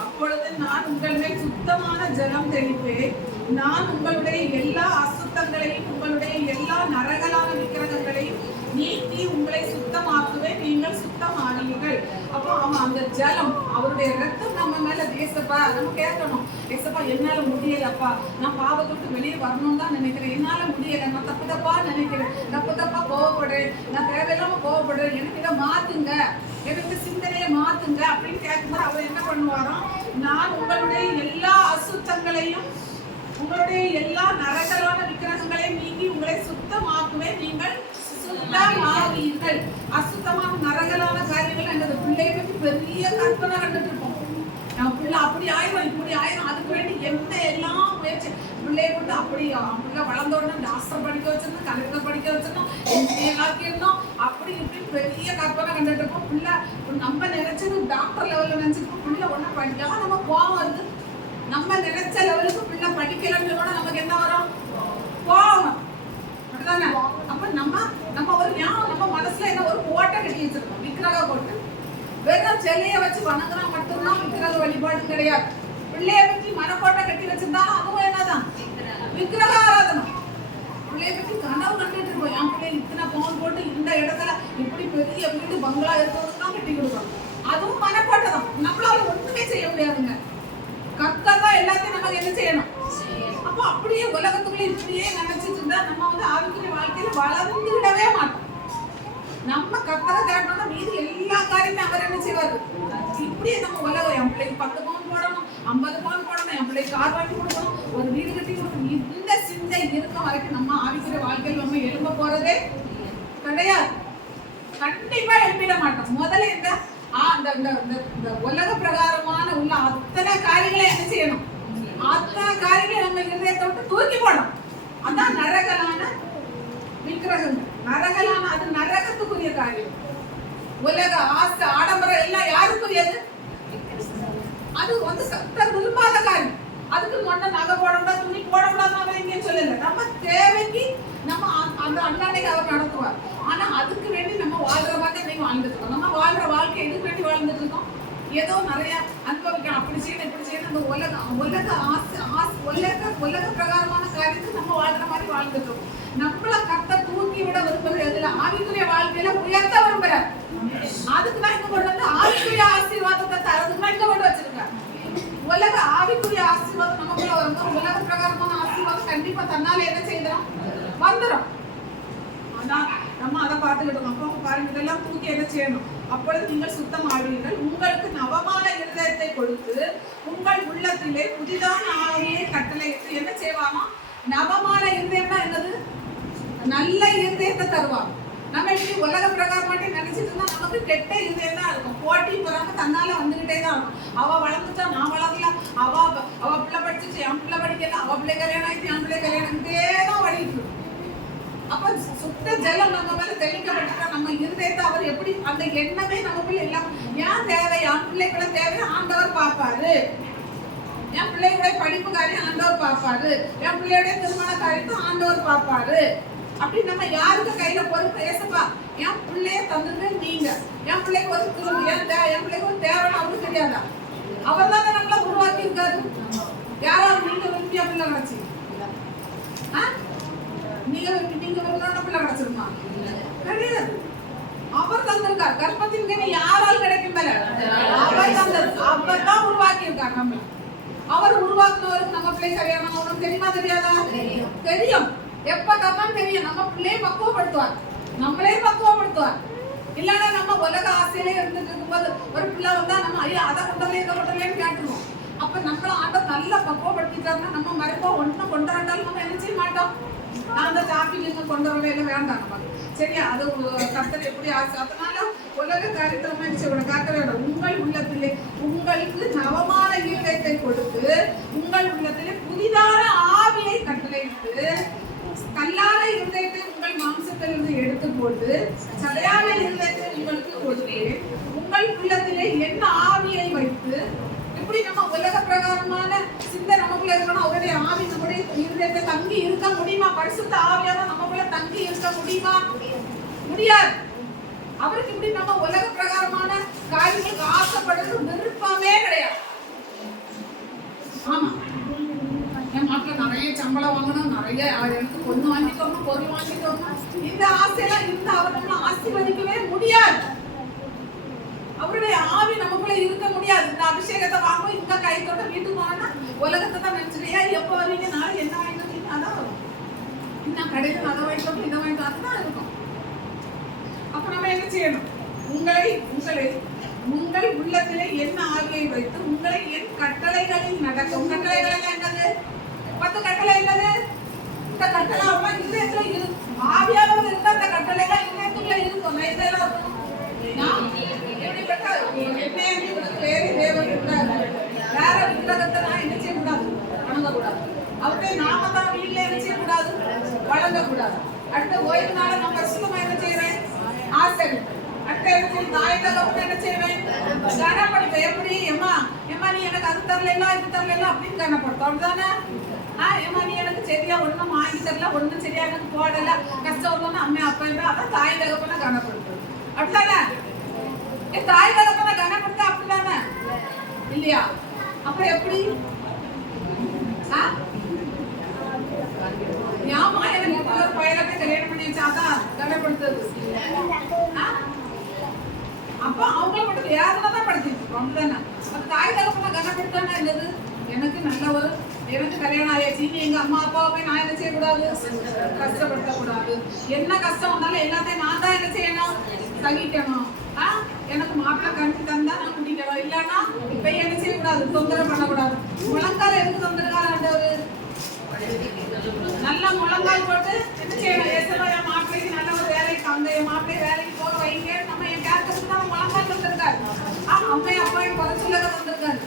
அப்பொழுது நான் உங்கள் மேல் சுத்தமான ஜலம் தெளிப்பேன். நான் உங்களுடைய எல்லா அசுத்தங்களையும் உங்களுடைய எல்லா நரகலான விக்கிரகங்களையும் நீக்கி உங்களை சுத்தமாக்குவேன். நீங்கள் சுத்தமானீர்கள். அப்போ அவன் அந்த ஜலம் அவருடைய ரத்தம் நம்ம மேல ஏசப்பா நம்ம கேட்கணும். ஏசப்பா என்னால முடியலப்பா, நான் பாவத்துக்கு வெளியே வரணும்னு தான் நினைக்கிறேன். என்னால முடியல, நான் தப்பா நினைக்கிறேன், தப்பா கோவப்படுறேன், நான் தேவையில்லாம கோவப்படுறேன், எனக்கு இதை மாத்துங்க, எனக்கு சிந்தனையை மாத்துங்க அப்படின்னு கேட்கும்போது அவர் என்ன பண்ணுவாராம்? நான் உங்களுடைய எல்லா அசுத்தங்களையும் உங்களுடைய எல்லா நரகலான விக்கிரகங்களையும் நீக்கி உங்களை சுத்தமாக்குவேன். நீங்கள் சுத்தமாவீர்கள். அசுத்தமான நரகலான காரியங்கள் என்னது? பிள்ளைய பற்றி பெரிய கற்பனை கண்டுட்டு இருப்போம். என் பிள்ளை அப்படி ஆயிரும் இப்படி ஆயிரும் அதுக்கு வேண்டி என்ன எல்லாம் முயற்சி பிள்ளைய கொண்டு அப்படி பிள்ளை வளர்ந்த உடனே டாக்டர் படிக்க வச்சிருந்தோம், கலெக்டர் படிக்க வச்சிருந்தோம், இன்ஜினியர் ஆக்கியிருந்தோம், அப்படி இப்படி பெரிய கற்பனை கண்டுட்டு இருப்போம். பிள்ளை நம்ம நினைச்சது டாக்டர் லெவல்ல நினைச்சிருப்போம், பிள்ளை ஒன்றும் படிக்கா நம்ம கோவம் வருது. நம்ம நினைச்ச லெவலுக்கு பிள்ளை படிக்கலன்னு கூட நமக்கு என்ன வரும்? கோவம். அப்படிதானே? அப்ப நம்ம ஒரு ஞாபகம் நம்ம மனசுல என்ன ஒரு கோட்டை கட்டி வச்சிருக்கோம், விக்கிரக கோட்டை. வெறும் செல்லைய வச்சு வணங்குறா மட்டும்தான் விக்கிரக வழிபாடு கிடையாது. பிள்ளைய பற்றி மனக்கோட்டை கட்டி வச்சிருந்தாலும் அதுவும் என்னதான்? விக்கிரக ஆராதனை. பிள்ளைய பற்றி கனவு கண்டுட்டு இருப்போம், என் பிள்ளை இத்தனை பவுன் போட்டு இந்த இடத்துல இப்படி பெரிய வீடு பங்களா இருக்கிறது தான் கட்டி கொடுக்கணும். அதுவும் மனக்கோட்டை தான். நம்மளால ஒண்ணுமே செய்ய முடியாதுங்க. கர்த்தர் தான் எல்லாத்தையும் நம்ம என்ன செய்யணும். அப்போ அப்படியே உலகத்துக்குள்ள இப்படியே நினைச்சிட்டு இருந்தா நம்ம ஆவிக்குரிய வாழ்க்கையில வளர்ந்து விடவே மாட்டோம். நம்ம கர்த்தரை தேடணும்னா மீது எல்லா காரியத்தையும் அவர் என்ன செய்வாரு. இப்படியே நம்ம உலகம் என் பிள்ளைக்கு 10 பவுன் போடணும், 50 பவுன் போடணும், என் பிள்ளைக்கு கார் வாங்கி கொடுக்கணும், ஒரு வீடு கட்டி கொடுக்கணும், இந்த சிந்தை இருக்க வரைக்கும் நம்ம ஆவிக்குரிய வாழ்க்கையில் நம்ம எழும்ப போறதே கிடையாது. கண்டிப்பா எழுப்பிட மாட்டோம். முதல்ல இந்த உலக பிரகாரமான உள்ள அத்தனை காரியங்களை என்ன செய்யணும்? அத்தனை காரியங்களை நம்ம இருதயத்தை விட்டு தூக்கி போடணும். அதான் நரகலான விக்கிரகங்கள். நரகலான அது நரகத்துக்குரிய காரியம். உலக ஆசை ஆடம்பரம் எல்லாம் யாருக்குரியது? அது கர்த்தர் விரும்பாத காரியம். அதுக்கு மொன்ன நகை போடக்கூடாது, துணி போடக்கூடாது இங்கேன்னு சொல்லல. நம்ம தேவைக்கு நம்ம அந்த அண்ணாண்டைக்கு அவர் நடத்துவார். ஆனா அதுக்கு வேண்டி நம்ம வாழ்ற வாழ்க்கை நீங்க வாழ்ந்துட்டு இருக்கோம். நம்ம வாழ்ற வாழ்க்கை எதுக்கு வேண்டி வாழ்ந்துட்டு இருக்கோம்? ஏதோ நிறைய அனுபவிக்கணும், அப்படி செய்யணும் இப்படி செய்யணும். அந்த உலக ஆசை உலக பிரகாரமான காரியத்தை நம்ம வாழ்ற மாதிரி வாழ்ந்துட்டு இருக்கோம். நம்மள கர்த்தர் தூக்கி விட விரும்புறது எதுல? ஆவிக்குரிய வாழ்க்கையில உயர்த்த விரும்புறார். அதுக்குதான் இங்க கொண்டு வந்து ஆவிக்குரிய ஆசீர்வாதத்தை தரதுக்குதான் இங்க கொண்டு வச்சிருக்காரு. உலக ஆவிக்குரிய ஆசீர்வாதம் நமக்குள்ள வரும்போது உலக பிரகாரமான ஆசீர்வாதம் கண்டிப்பா தன்னால என்ன செய்யறோம்? வந்துடும். அதான் நம்ம அதை பார்த்துக்கிட்டோம். அப்போ பாருங்க, இதெல்லாம் தூக்கி என்ன செய்யணும்? அப்பொழுது நீங்கள் சுத்தமாவீர்கள், உங்களுக்கு நவமான இருதயத்தை கொடுத்து உங்கள் உள்ளத்திலே புதிதான ஆவியை கட்டளையிட்டு என்ன செய்வாங்க? நவமான இருதயம்னா என்னது? நல்ல இருதயத்தை தருவாங்க. நம்ம இப்படி உலக பிரகாரமாட்டே நினைச்சிட்டு இருந்தா நமக்கு கெட்ட இருதயம் தான் இருக்கும். போட்டி பொறாம தன்னால வந்துகிட்டே தான் இருக்கும். அவ வளர்ந்துட்டா நான் வளரல, அவ பிள்ளை படிச்சுட்டு என் பிள்ளை படிக்கல, அவ பிள்ளை கல்யாணம் ஆயிடுச்சு என் பிள்ளை கல்யாணம் தான் வடிட்டு. அப்ப சுத்த ஜலம் நம்ம மேல தெளிக்கப்பட்டுட்டா நம்ம இருதயத்தை அவர் எப்படி அந்த எண்ணமே நமக்குள்ள எல்லாம் ஏன் தேவை? என் பிள்ளைகளை தேவை ஆண்டவர் பார்ப்பாரு. என் பிள்ளைகளுடைய படிப்பு காரியம் ஆண்டவர் பார்ப்பாரு. என் பிள்ளையுடைய திருமண காரியத்தை ஆண்டவர் பார்ப்பாரு. அப்படி நம்ம யாருக்கு கையில பொறுப்பு? ஏசப்பா என் பிள்ளைய தந்தது நீங்க. என் பிள்ளைக்கு ஒரு என் பிள்ளைக்கு ஒரு தேவைன்னு அவருக்கு தெரியாதா? அவர் தான் நம்மள உருவாக்கி இருக்காரு. யாராவது நீங்க விரும்பியா பிள்ளை கிடைச்சி நீங்க விரும்பின பிள்ளை கிடைச்சிருமா? கிடையாது. அவர் தந்திருக்கார். கர்ப்பத்தின் கனி யாரால் கிடைக்கும்? அவர் தந்தது. அவர் தான் உருவாக்கி இருக்கார். நம்ம அவர் உருவாக்குனவருக்கு நம்ம பிள்ளை கல்யாணம் ஆகணும் தெரியுமா தெரியாதா? தெரியும். எப்ப தப்பான்னு தெரியும். நம்ம பிள்ளையை பக்குவப்படுத்துவார், நம்மளே பக்குவப்படுத்துவார். இல்லைன்னா நம்ம உலக ஆசையிலே இருந்துட்டு இருக்கும்போது ஒரு பிள்ளை வந்தா நம்ம ஐயா அதை கொண்டலே இதை கொண்டலேன்னு கேட்டுருவோம். அப்ப நம்மள ஆண்டவர் நல்லா பக்குவப்படுத்திட்டாருன்னா நம்ம மறுப்போம். ஒன்னும் கொண்டு வந்தாலும் நம்ம என்ன செய்ய மாட்டோம். நான் அந்த டாபிக் கொண்டு வரவே இல்லை, வேண்டாம் நம்ம. சரியா? அது கர்த்தர் எப்படி ஆசை. அதனால உலக காரியத்தை நம்ம காக்க வேண்டும். உங்கள் உள்ளத்திலே உங்களுக்கு நவமான இருதயத்தை கொடுத்து உங்கள் உள்ளத்திலே புதிதான ஆவியை கட்டளையிட்டு கல்லான இருதயத்தை உங்கள் மாம்சத்திலிருந்து எடுத்து போட்டு சதையான இருதயத்தை உங்களுக்கு கொடுத்து உங்கள் உள்ளத்திலே என்ன ஆவியை வைத்து இப்படி நம்ம உலக பிரகாரமான சிந்தை நமக்குள்ள இருக்கணும். அவருடைய ஆவி நம்முடைய இருதயத்தை தங்கி இருக்க முடியுமா? பரிசுத்த ஆவியாக நமக்குள்ள தங்கி இருக்க முடியுமா? முடியாது. அவருக்கு இப்படி நம்ம உலக பிரகாரமான காரியங்களுக்கு ஆசைப்படுறது விருப்பமே கிடையாது. ஆமா, என் மாட்டில் நிறைய சம்பளம் வாங்கணும், நிறைய எனக்கு பொண்ணு வாங்கிக்கணும், பொருள் வாங்கிக்கணும், இந்த ஆசையெல்லாம் இருந்து அவர் நம்மளை ஆசீர்வதிக்கவே முடியாது. அவருடைய ஆவி நமக்குள்ள இருக்க முடியாது. இந்த அபிஷேகத்தை வாங்கும், இந்த கைத்தோட வீட்டுக்கு போனோம்னா உலகத்தை தான் நினைச்சிருக்கியா? எப்போ வருவீங்க? நாளை என்ன வாங்கிட்டு வந்தீங்க? அதான் வரும். இன்னும் கடையில் அதை வாங்கிட்டோம் இதை வாங்கிட்டு அதுதான் இருக்கும். அப்ப நம்ம என்ன செய்யணும்? உங்கள் உள்ளத்திலே என்ன ஆவியை வைத்து உங்களை என் கட்டளைகளில் நடக்கும். கட்டளைகள் என்னது? 10 கட்டளை என்னது? இந்த கட்டளை அவ்வளோ இதயத்துல இருக்கும். ஆவியானவர் இருந்தா அந்த கட்டளைகள் இதயத்துக்குள்ள இருக்கும். இதெல்லாம் இருக்கும். எப்படிப்பட்ட என்னைய வேறு தேவன் இருந்தார். அவர்கிட்ட நாம தான் வீட்டுல என்ன செய்யக்கூடாது, வழங்கக்கூடாது. அடுத்த ஓய்வு நாள நான் பரிசுத்தமா என்ன செய்வேன், ஆசரி. அடுத்த என்ன தாய் தகப்பன் என்ன செய்வேன், கனப்படுத்த. எப்படி எம்மா எம்மா நீ எனக்கு அது தரல இது தரல அப்படின்னு கனப்படுத்த. அப்படிதானே? ஏமா நீ எனக்கு சரியா ஒண்ணும் வாங்கி தரல, ஒண்ணும் சரியா எனக்கு போடல, கஷ்டம் ஒண்ணு அம்மா அப்பா அதான் தாய் தகப்பனை கனப்படுத்து. அப்படிதானே? தாய் தகப்பனை கனப்படுத்த அப்படிதானே இல்லையா? அப்புறம் எப்படி யாமா எனக்கு ஒரு பையனை கல்யாணம் பண்ணி வச்சாதான் கனப்படுத்துறது. அப்ப அவங்கள மட்டும் யாருதான் படுத்திட்டு அப்படிதானே? தாய் தகப்பனை கனப்படுத்தானா என்னது, எனக்கு நல்ல ஒரு எனக்கு கல்யாணம் ஆயாச்சு, எங்க அம்மா அப்பாவை போய் நான் என்ன செய்யக்கூடாது, கஷ்டப்படுத்தக்கூடாது. என்ன கஷ்டம் வந்தாலும் எல்லாத்தையும் நான் தான் என்ன செய்யணும், சகிக்கணும். எனக்கு மாப்பிள்ளை கண்டு தந்தா நான் குடிக்கணும், இல்லைன்னா இப்ப என்ன செய்யக்கூடாது, தொந்தரவு பண்ணக்கூடாது. முழங்கால் எதுக்கு தொந்தரக்கால ஆண்டவர், நல்ல முழங்கால் போட்டு என்ன செய்யணும், என் மாப்பிள்ளைக்கு நல்ல ஒரு வேலைக்கு அந்த என் மாப்பிள்ளைய வேலைக்கு போக வைங்க, நம்ம என் கேரக்டருக்கு தான் முழங்கால் வந்திருக்காரு, அம்மையும் அப்பாவையும் குறை சொல்ல வந்திருக்காரு.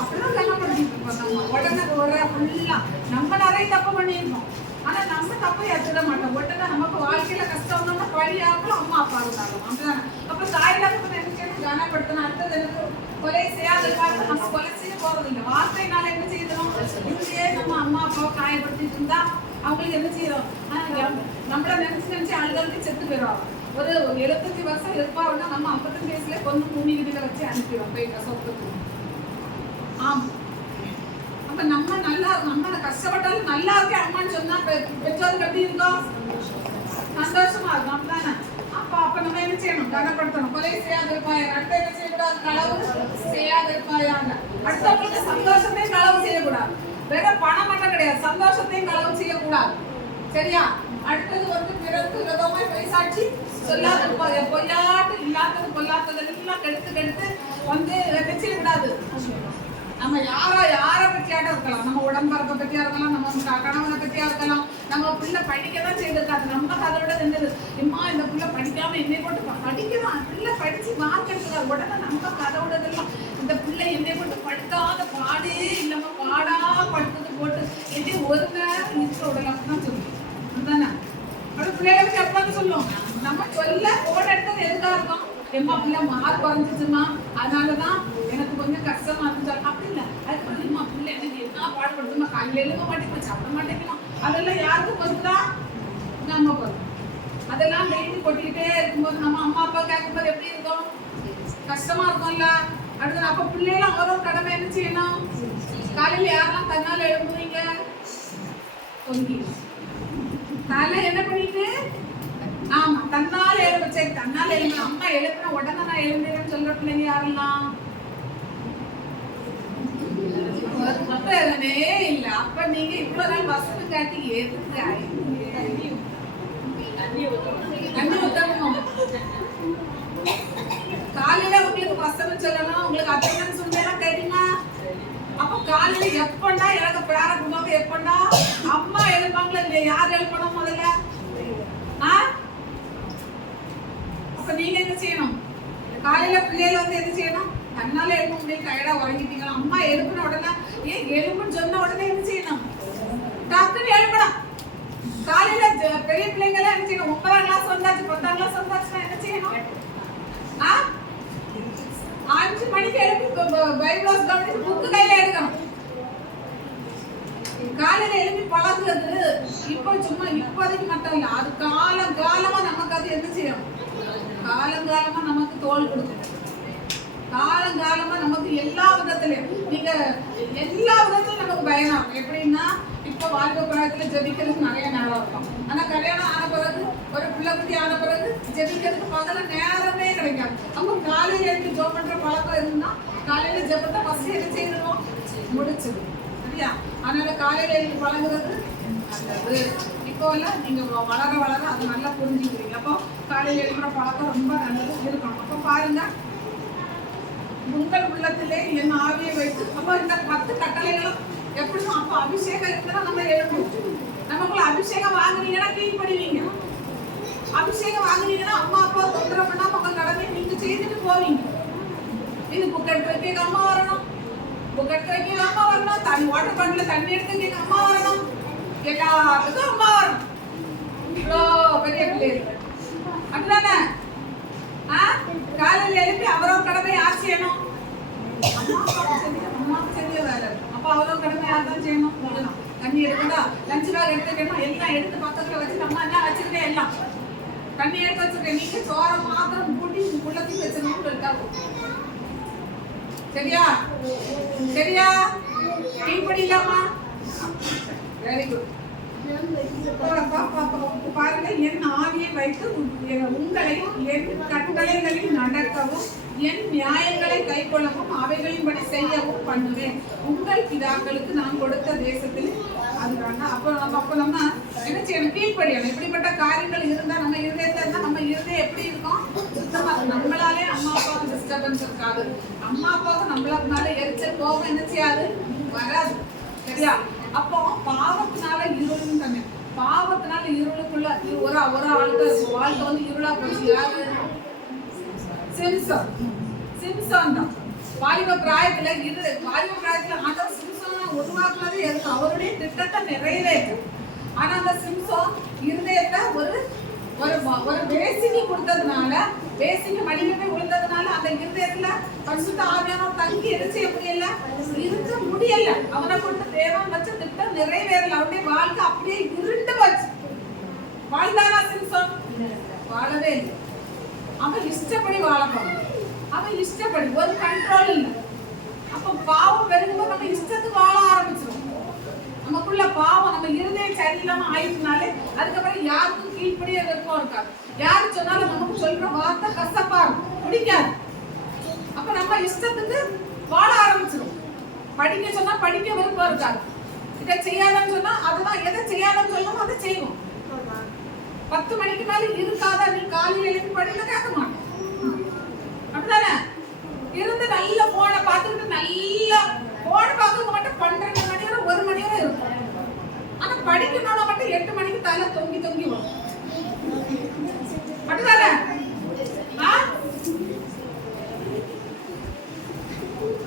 அப்படிதான் கனப்படுத்திட்டு இருக்கோம். நம்ம உடனே ஒரு ஃபுல்லா நம்ம நிறைய தப்பு பண்ணியிருக்கோம், ஆனா நம்ம தப்பை ஏற்றுட மாட்டோம். உடனே நமக்கு வாழ்க்கையில கஷ்டம் வந்தோம்னா பழியாக்கும் அம்மா அப்பா இருந்தாலும் அப்படிதானே. அப்ப தாயிலாக என்ன கனப்படுத்தணும். அடுத்தது எனக்கு கொலை செய்யாத நம்ம கொலை செய்ய போறது இல்லை, வார்த்தைனால என்ன செய்யணும், இப்படியே நம்ம அம்மா அப்பாவை காயப்படுத்திட்டு இருந்தா அவங்களுக்கு என்ன செய்யறோம், நம்மள நினைச்சு அழுகழுக்கு செத்து போயிடும். ஒரு 75 வருஷம் இருப்பாங்கன்னா நம்ம 55 வயசுல கொஞ்சம் பூமிகிட்ட வச்சு அனுப்பிடுவோம் போய் சொத்துக்கு. ஆமா, அப்ப நம்ம நல்லா நம்ம கஷ்டப்பட்டாலும் நல்லா இருக்கே அம்மான்னு சொன்னா பெற்றோருக்கு எப்படி இருக்கும், சந்தோஷமா இருக்கும். அப்படிதானே? அப்ப நம்ம என்ன செய்யணும், கனப்படுத்தணும். கொலை செய்யாது இருப்பாயா, அடுத்த என்ன செய்யக்கூடாது, களவு செய்யாது இருப்பாயாங்க. அடுத்தவங்களுக்கு சந்தோஷத்தையும் களவு செய்யக்கூடாது. வேற பணம் மட்டும் கிடையாது, சந்தோஷத்தையும் களவு செய்யக்கூடாது. சரியா? அடுத்தது பிறகு விரோதமாய் பைசாட்சி சொல்லாத இருப்பாங்க. பொய்யாட்டு இல்லாதது பொல்லாததெல்லாம் கெடுத்து என்ன செய்யக்கூடாது. நம்ம யாரை பற்றியாட்ட இருக்கலாம், நம்ம உடம்பரப்பை பற்றியா இருக்கலாம், நம்ம கணவனை பற்றியா இருக்கலாம், நம்ம பிள்ளை படிக்கதான் செய்திருக்காது. நம்ம அதோட என்னது, இம்மா இந்த பிள்ளை படிக்காம என்னை போட்டு படிக்கலாம், பிள்ளை படிச்சு மார்க் எடுத்துக்காது. உடனே நம்ம கதவுடதெல்லாம் இந்த பிள்ளை என்னை போட்டு படிக்காத பாடே இல்லாம பாடா படுத்தது போட்டு என்னை ஒரு நேரம் நிற்க விடலாம்னு தான் சொல்லுவோம். அதுதானே அப்படி பிள்ளைகளுக்கு எப்பன்னு சொல்லுவோம். நம்ம சொல்ல போட எடுத்தது எதுக்காக இருக்கும், எம்மா பிள்ளை மார்க் குறைஞ்சிச்சுமா அதனாலதான் எனக்கு கொஞ்சம் கஷ்டமா இருந்துச்சு. அப்படி இல்லை, அதுக்கு அம்மா பிள்ளை எனக்கு என்ன பாடுபடுத்துமா, காலையில எழுத மாட்டேங்குமா, சாப்பிட மாட்டேங்குமா, அதெல்லாம் யாருக்கு பொறுத்தா, நம்ம பொறுத்து. அதெல்லாம் டெய்லி கொட்டிக்கிட்டே இருக்கும்போது நம்ம அம்மா அப்பா கேட்கும்போது எப்படி இருக்கும், கஷ்டமா இருக்கும்ல. அடுத்து அப்ப பிள்ளைகளும் அவரோட கடமை என்ன செய்யணும், காலையில யாரெல்லாம் தன்னால எழுப்புவீங்க, காலையில என்ன பண்ணிட்டு, ஆமா தன்னால எழுப்ப, சரி தன்னால எழுப்ப, அம்மா எழுப்பின உடனே நான் எழுந்தேன்னு சொல்ற பிள்ளைங்க யாரெல்லாம் இல்ல. அப்ப நீங்க இவ்வளவு நாள் வசனம் காட்டி எதுக்கு தண்ணி ஊத்தணும். காலையில உங்களுக்கு வசனம் சொல்லணும், உங்களுக்கு அட்டெண்டன்ஸ் சொல்லலாம் தெரியுமா? அப்ப காலையில எப்பண்டா எனக்கு பேர குடும்பம், எப்பண்டா அம்மா எழுப்பாங்களா இல்லையா, யார் எழுப்பணும் முதல்ல? அப்ப நீங்க என்ன செய்யணும், காலையில பிள்ளைகள் என்ன செய்யணும், தன்னால எழுப்ப முடியும், டயர்டா உறங்கிட்டீங்களா, அம்மா எழுப்பின உடனே எழுப்புன்னு சொன்ன உடனே என்ன செய்யணும், டக்குன்னு எழுப்பணும். காலையில பெரிய பிள்ளைங்கள என்ன செய்யணும், 9ஆம் கிளாஸ் வந்தாச்சு 10ஆம் கிளாஸ் வந்தாச்சுன்னா என்ன செய்யணும், 5 மணிக்கு எழுப்பி பைபிள் கவனிச்சு புக்கு கையில எடுக்கணும். காலையில எழுப்பி பழகுறது இப்போ சும்மா இப்போதைக்கு மட்டும் இல்ல, அது காலமா நமக்கு அது என்ன செய்யும், காலங்காலமா நமக்கு தோல் கொடுக்கும். காலங்காலமா நமக்கு எல்லா விதத்திலையும் நீங்க எல்லா விதத்திலும் நமக்கு பயணம். எப்படின்னா இப்ப வாழ்க்கை பிராயத்துல ஜெபிக்கிறதுக்கு நிறைய நேரம் இருக்கும், ஆனா கல்யாணம் ஆன பிறகு ஒரு பிள்ளை குட்டி ஆன பிறகு ஜெபிக்கிறதுக்கு பகல நேரமே கிடைக்காது. அப்போ காலையில எழுப்பி ஜெபம் பண்ற பழக்கம் இருந்தா காலையில ஜெபத்தை ஃபர்ஸ்ட் என்ன செய்யணும், முடிச்சிடும். சரியா? அதனால காலையில எழுப்பி பழகுறது நல்லது. இப்போ எல்லாம் நீங்க வளர வளர அதை நல்லா புரிஞ்சுக்கிறீங்க. அப்போ காலையில எழுப்புற பழக்கம் ரொம்ப நல்லது இருக்கணும். அப்போ பாருங்க, உங்கள் உள்ளத்திலே என் ஆவியை வைத்து, அப்போ இந்த 10 கட்டளைகளும் எப்படியும் அப்போ அபிஷேகம் இருந்தா நம்ம எழுப்பணும். நமக்குள்ள அபிஷேகம் வாங்குனீங்கன்னா கீழ்படுவீங்க. அபிஷேகம் வாங்குனீங்கன்னா அம்மா அப்பா தொந்தரவு பண்ணாம உங்க கடமையை நீங்க செய்துட்டு போவீங்க. இது புக் எடுத்து அம்மா வரணும், கட்டு வைக்க அம்மா வரணும், தண்ணி வாட்டர் பாட்டில தண்ணி எடுத்து கேட்க அம்மா வரணும், எல்லாத்துக்கும் அம்மா வரணும். இவ்வளோ பெரிய பிள்ளைகள் அப்படிதானே? காலையில் எழுப்பி அவரோ கடமை யார் செய்யணும்? அம்மாவுக்கு செஞ்ச வேலை. அப்போ அவரோ கடமை யார் தான் செய்யணும்? தண்ணி எடுக்குதா, லஞ்சு பேக் எடுத்துக்கணும், எல்லாம் எடுத்து பக்கத்துல வச்சு நம்ம என்ன வச்சுருக்கேன், எல்லாம் தண்ணி எடுத்து வச்சிருக்கேன். நீங்க சோறை மாத்திரம் கூட்டி உள்ளத்தையும் வச்சிருக்கணும்னு இருக்காங்க. சரியா? சரியா? டீ இல்லாமா? Very good. பாருங்க, என் ஆவியை வைத்து உங்களை என் கட்டளைகளில் நடக்கவும் என் நியாயங்களை கைக்கொள்ளவும் அவைகளின்படி செய்யவும் பண்ணுவேன். உங்கள் பிதாக்களுக்கு நான் கொடுத்த தேசத்தில் அதுதான். அப்ப நம்ம என்ன செய்யணும்? கீழ்ப்படியணும். இப்படிப்பட்ட காரியங்கள் இருந்தா நம்ம இருதயத்தை இருந்தா நம்ம இருதயம் எப்படி இருக்கும்? சுத்தமா. நம்மளாலே அம்மா அப்பாவுக்கு டிஸ்டர்பன்ஸ் இருக்காது. அம்மா அப்பாவுக்கு நம்மளால எரிச்சல் கோபம் என்ன செய்யாது? வராது. சரியா? அப்போ பாவத்தினால இருளுன்னு தானே, பாவத்தினால இருளுக்குள்ள ஒரு ஆளுக்கு வாழ்க்கை வந்து இருளா போச்சு. யாரு? சிம்சன் தான். வாலிப பிராயத்துல ஆண்டவர் சிம்சனை உருவாக்குனது எதுக்கு? அவருடைய திட்டத்தை நிறைவேற்று. ஆனா அந்த சிம்சன் இருதயத்தை ஒரு பேசிக்கு கொடுத்ததுனால, பேசிக்கு மடிக்கவே விழுந்ததுனால அந்த இருதயத்துல பரிசுத்த ஆவியானவர் தங்கி செய்ய முடியல, இருக்க முடியல. அவனை கொண்டு தேவன் வச்ச திட்டம் நிறைவேறல. அவருடைய வாழ்க்கை அப்படியே இருண்டு வச்சு. வாழ்ந்தானா சிம்சன்? வாழவே இல்லை. அவன் இஷ்டப்படி வாழப்பான். அவன் இஷ்டப்படி, ஒரு கண்ட்ரோல் இல்லை. அப்ப பாவம் பெருகும்போது நம்ம இஷ்டத்துக்கு வாழ ஆரம்பிச்சிடும். நமக்குள்ள பாவம் நம்ம இருதயம் சரியில்லாம ஆயிடுச்சுனாலே அதுக்கப்புறம் யாருக்கும் கீழ்ப்படிய விருப்பம் இருக்காது. யாரு சொன்னாலும் நமக்கு சொல்ற வார்த்தை கசப்பா இருக்கும், பிடிக்காது. அப்ப நம்ம இஷ்டத்துக்கு வாழ ஆரம்பிச்சிடும். படிக்க சொன்னா படிக்க விருப்பம் இருக்காது. இதை செய்யாதன்னு சொன்னா அதுதான், எதை செய்யாதன்னு சொல்லணும் அதை செய்வோம். 10 மணிக்கு மேல இருக்காத நீ காலையில் எழுப்பி படிக்க கேட்க மாட்டேன். அப்படிதானே? இருந்து நல்ல போனை பார்த்துக்கிட்டு நல்லா போனை பார்க்க மட்டும் 12 மணி நேரம் 1 மணி நேரம் இருக்கும். ஆனா படிக்கணும்னா மட்டும் 8 மணிக்கு தலை தொங்கி வரும். அப்படிதானே?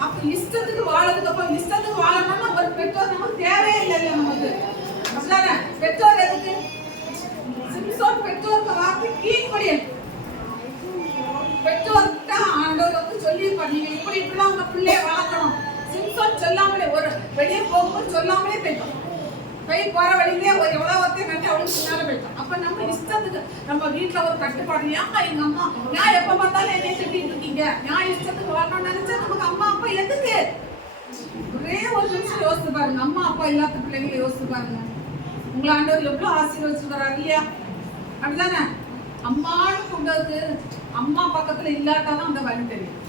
அப்ப இஷ்டத்துக்கு வாழறதுக்கு அப்புறம் இஷ்டத்துக்கு வாழணும்னா ஒரு பெற்றோர் நமக்கு தேவையே இல்லை. நமக்கு அப்படிதானே? பெற்றோர் எதுக்கு? சிம்சோன் பெற்றோருக்கு வார்த்தை கீழ்ப்படியல். பெற்றோர்கிட்ட ஆண்டவர் வந்து சொல்லியிருப்பார், நீங்க இப்படிலாம் உங்க பிள்ளைய வளர்க்கணும். சிம்சோன் சொல்லாமலே, ஒரு வெளியே போகும்போது சொல்லாமலே போயிட்டோம். போற வழியிலே எவ்வளவு ஒருத்தையும் கட்டி அவளுக்கு பின்னால போயிட்டோம். அப்ப நம்ம இஷ்டத்துக்கு நம்ம வீட்டுல ஒரு கட்டுப்பாடு. ஏங்க எங்க அம்மா நான் எப்ப பார்த்தாலும் என்னை திட்டிட்டு இருக்கீங்க, நான் இஷ்டத்துக்கு வரணும்னு நினைச்சா நமக்கு அம்மா அப்பா எதுக்கு? ஒரே ஒரு நிமிஷம் யோசிச்சு பாருங்க. அம்மா அப்பா இல்லாத பிள்ளைங்களை யோசிச்சு பாருங்க. உங்களை ஆண்டவர் எவ்வளவு ஆசீர்வதிச்சுக்கிறாரு இல்லையா? அப்படிதானே? அம்மான்னு கூப்பிடுறது அம்மா பக்கத்துல இல்லாட்டாதான் அந்த வழி தெரியும்.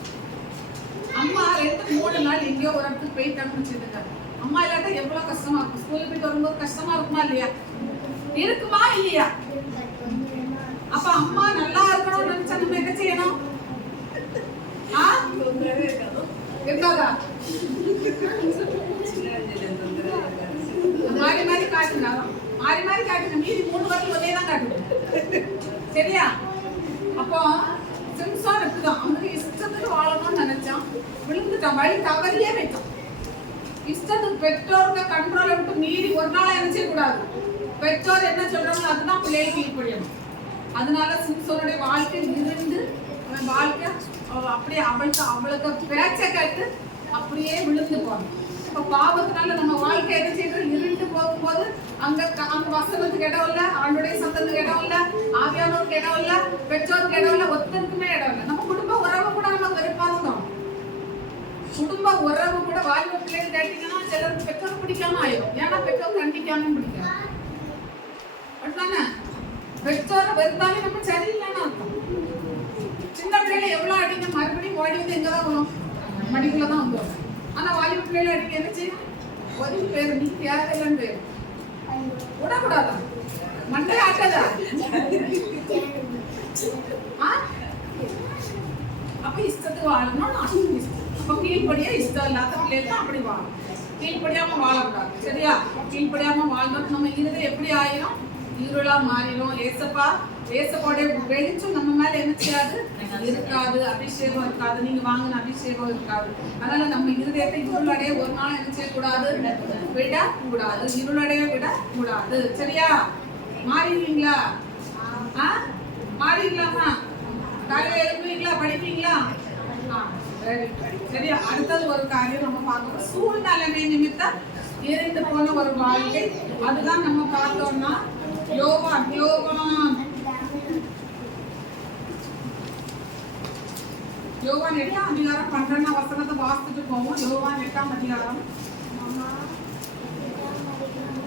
அம்மா 2-3 நாள் எங்கேயோ ஒரு இடத்துக்கு போயிட்டாங்கன்னு வச்சுருங்க. அம்மா இல்லாட்டா எவ்வளவு கஷ்டமா இருக்கும். ஸ்கூலுக்கு போயிட்டு வரும்போது கஷ்டமா இருக்குமா இல்லையா? இருக்குமா இல்லையா? அப்ப அம்மா நல்லா இருக்கணும்னு நினைச்சா நம்ம என்ன செய்யணும்? இருக்காதா? மாறி காட்டுங்க. மாறி காட்டுங்க. மீதி 3 வாரம் ஒரே தான் காட்டுங்க. சரியா? அப்போ சிம்சோன் அப்படிதான். அவனுக்கு இஷ்டத்துக்கு வாழணும்னு நினைச்சான், விழுந்துட்டான், வழி தவறியே வைத்தான். இஷ்டத்துக்கு பெற்றோருக்கு கண்ட்ரோலை விட்டு மீறி ஒரு நாள் என்ன செய்யக்கூடாது. பெற்றோர் என்ன சொல்றாங்களோ அதுதான் பிள்ளைகளுக்கு கீழ்ப்படியணும். அதனால சிம்சோனுடைய வாழ்க்கை இருந்து அவன் வாழ்க்கை அப்படியே அவளுக்கு பேச்சை கேட்டு அப்படியே விழுந்து போகணும். இப்ப பாவத்தினால நம்ம வாழ்க்கை என்ன செய்யறது? இருண்டு போகும்போது அங்க வசனத்துக்கு இடம் இல்ல, ஆண்டுடைய சத்தத்துக்கு இடம் இல்ல, ஆவியானோருக்கு இடம் இல்ல, பெற்றோருக்கு இடம் இல்ல, ஒருத்தருக்குமே இடம் இல்லை. நம்ம குடும்ப உறவு கூட நம்ம வெறுப்பாதான். குடும்ப உறவு கூட வாலிப பிள்ளைகள் கேட்டீங்கன்னா சிலருக்கு பெற்றோர் பிடிக்காம ஆயிடும். ஏன்னா பெற்றோர் கண்டிக்காம பிடிக்காது. அப்படிதானே? பெற்றோரை வெறுத்தாலே நம்ம சரியில்லைன்னு அர்த்தம். சின்ன பிள்ளைல எவ்வளவு அடிங்க, மறுபடியும் ஓடி வந்து எங்கதான் வரும்? மடிக்குள்ளதான் வந்துடும். ஆனா வாலிப பிள்ளைல அடிக்க என்ன செய்யும்? ஒரு பேரு நீ தேவையில்லைன்னு பேரு விடக்கூடாதா? மண்டை ஆட்டதா? அப்ப இஷ்டத்துக்கு வாழணும். அப்ப கீழ்படியா இஷ்டம் இல்லாத பிள்ளைகள் அப்படி வாழும். கீழ்படியாம வாழக்கூடாது. சரியா? கீழ்படியாம வாழ்ந்தோம் நம்ம இருதயம் எப்படி ஆயிரும்? இருளா மாறிடும். ஏசப்பாவுடைய வெளிச்சம் நம்ம மேல என்ன செய்யாது, இருக்காது. அபிஷேகம் இருக்காது, நீங்க வாங்கின அபிஷேகம் இருக்காது. அதனால நம்ம இருதயத்தை இருளடைய ஒரு நாள் என்ன செய்யக்கூடாது, விடக்கூடாது. இருளடைய விடக்கூடாது. சரியா? மாறிடுவீங்களா? மாறிடலாமா? காலையில எழுப்புவீங்களா? படிப்பீங்களா? சரியா? அடுத்தது ஒரு காரியம் நம்ம பார்க்கணும். சூழ்நிலைமை நிமித்தம் எரிந்து போன ஒரு வாழ்க்கை. அதுதான் நம்ம பார்த்தோம்னா யோவான் 8ஆம் அதிகாரம் 12ஆம் வசனத்தை வாசிச்சுட்டு போவோம். யோவான் 8ஆம் அதிகாரம்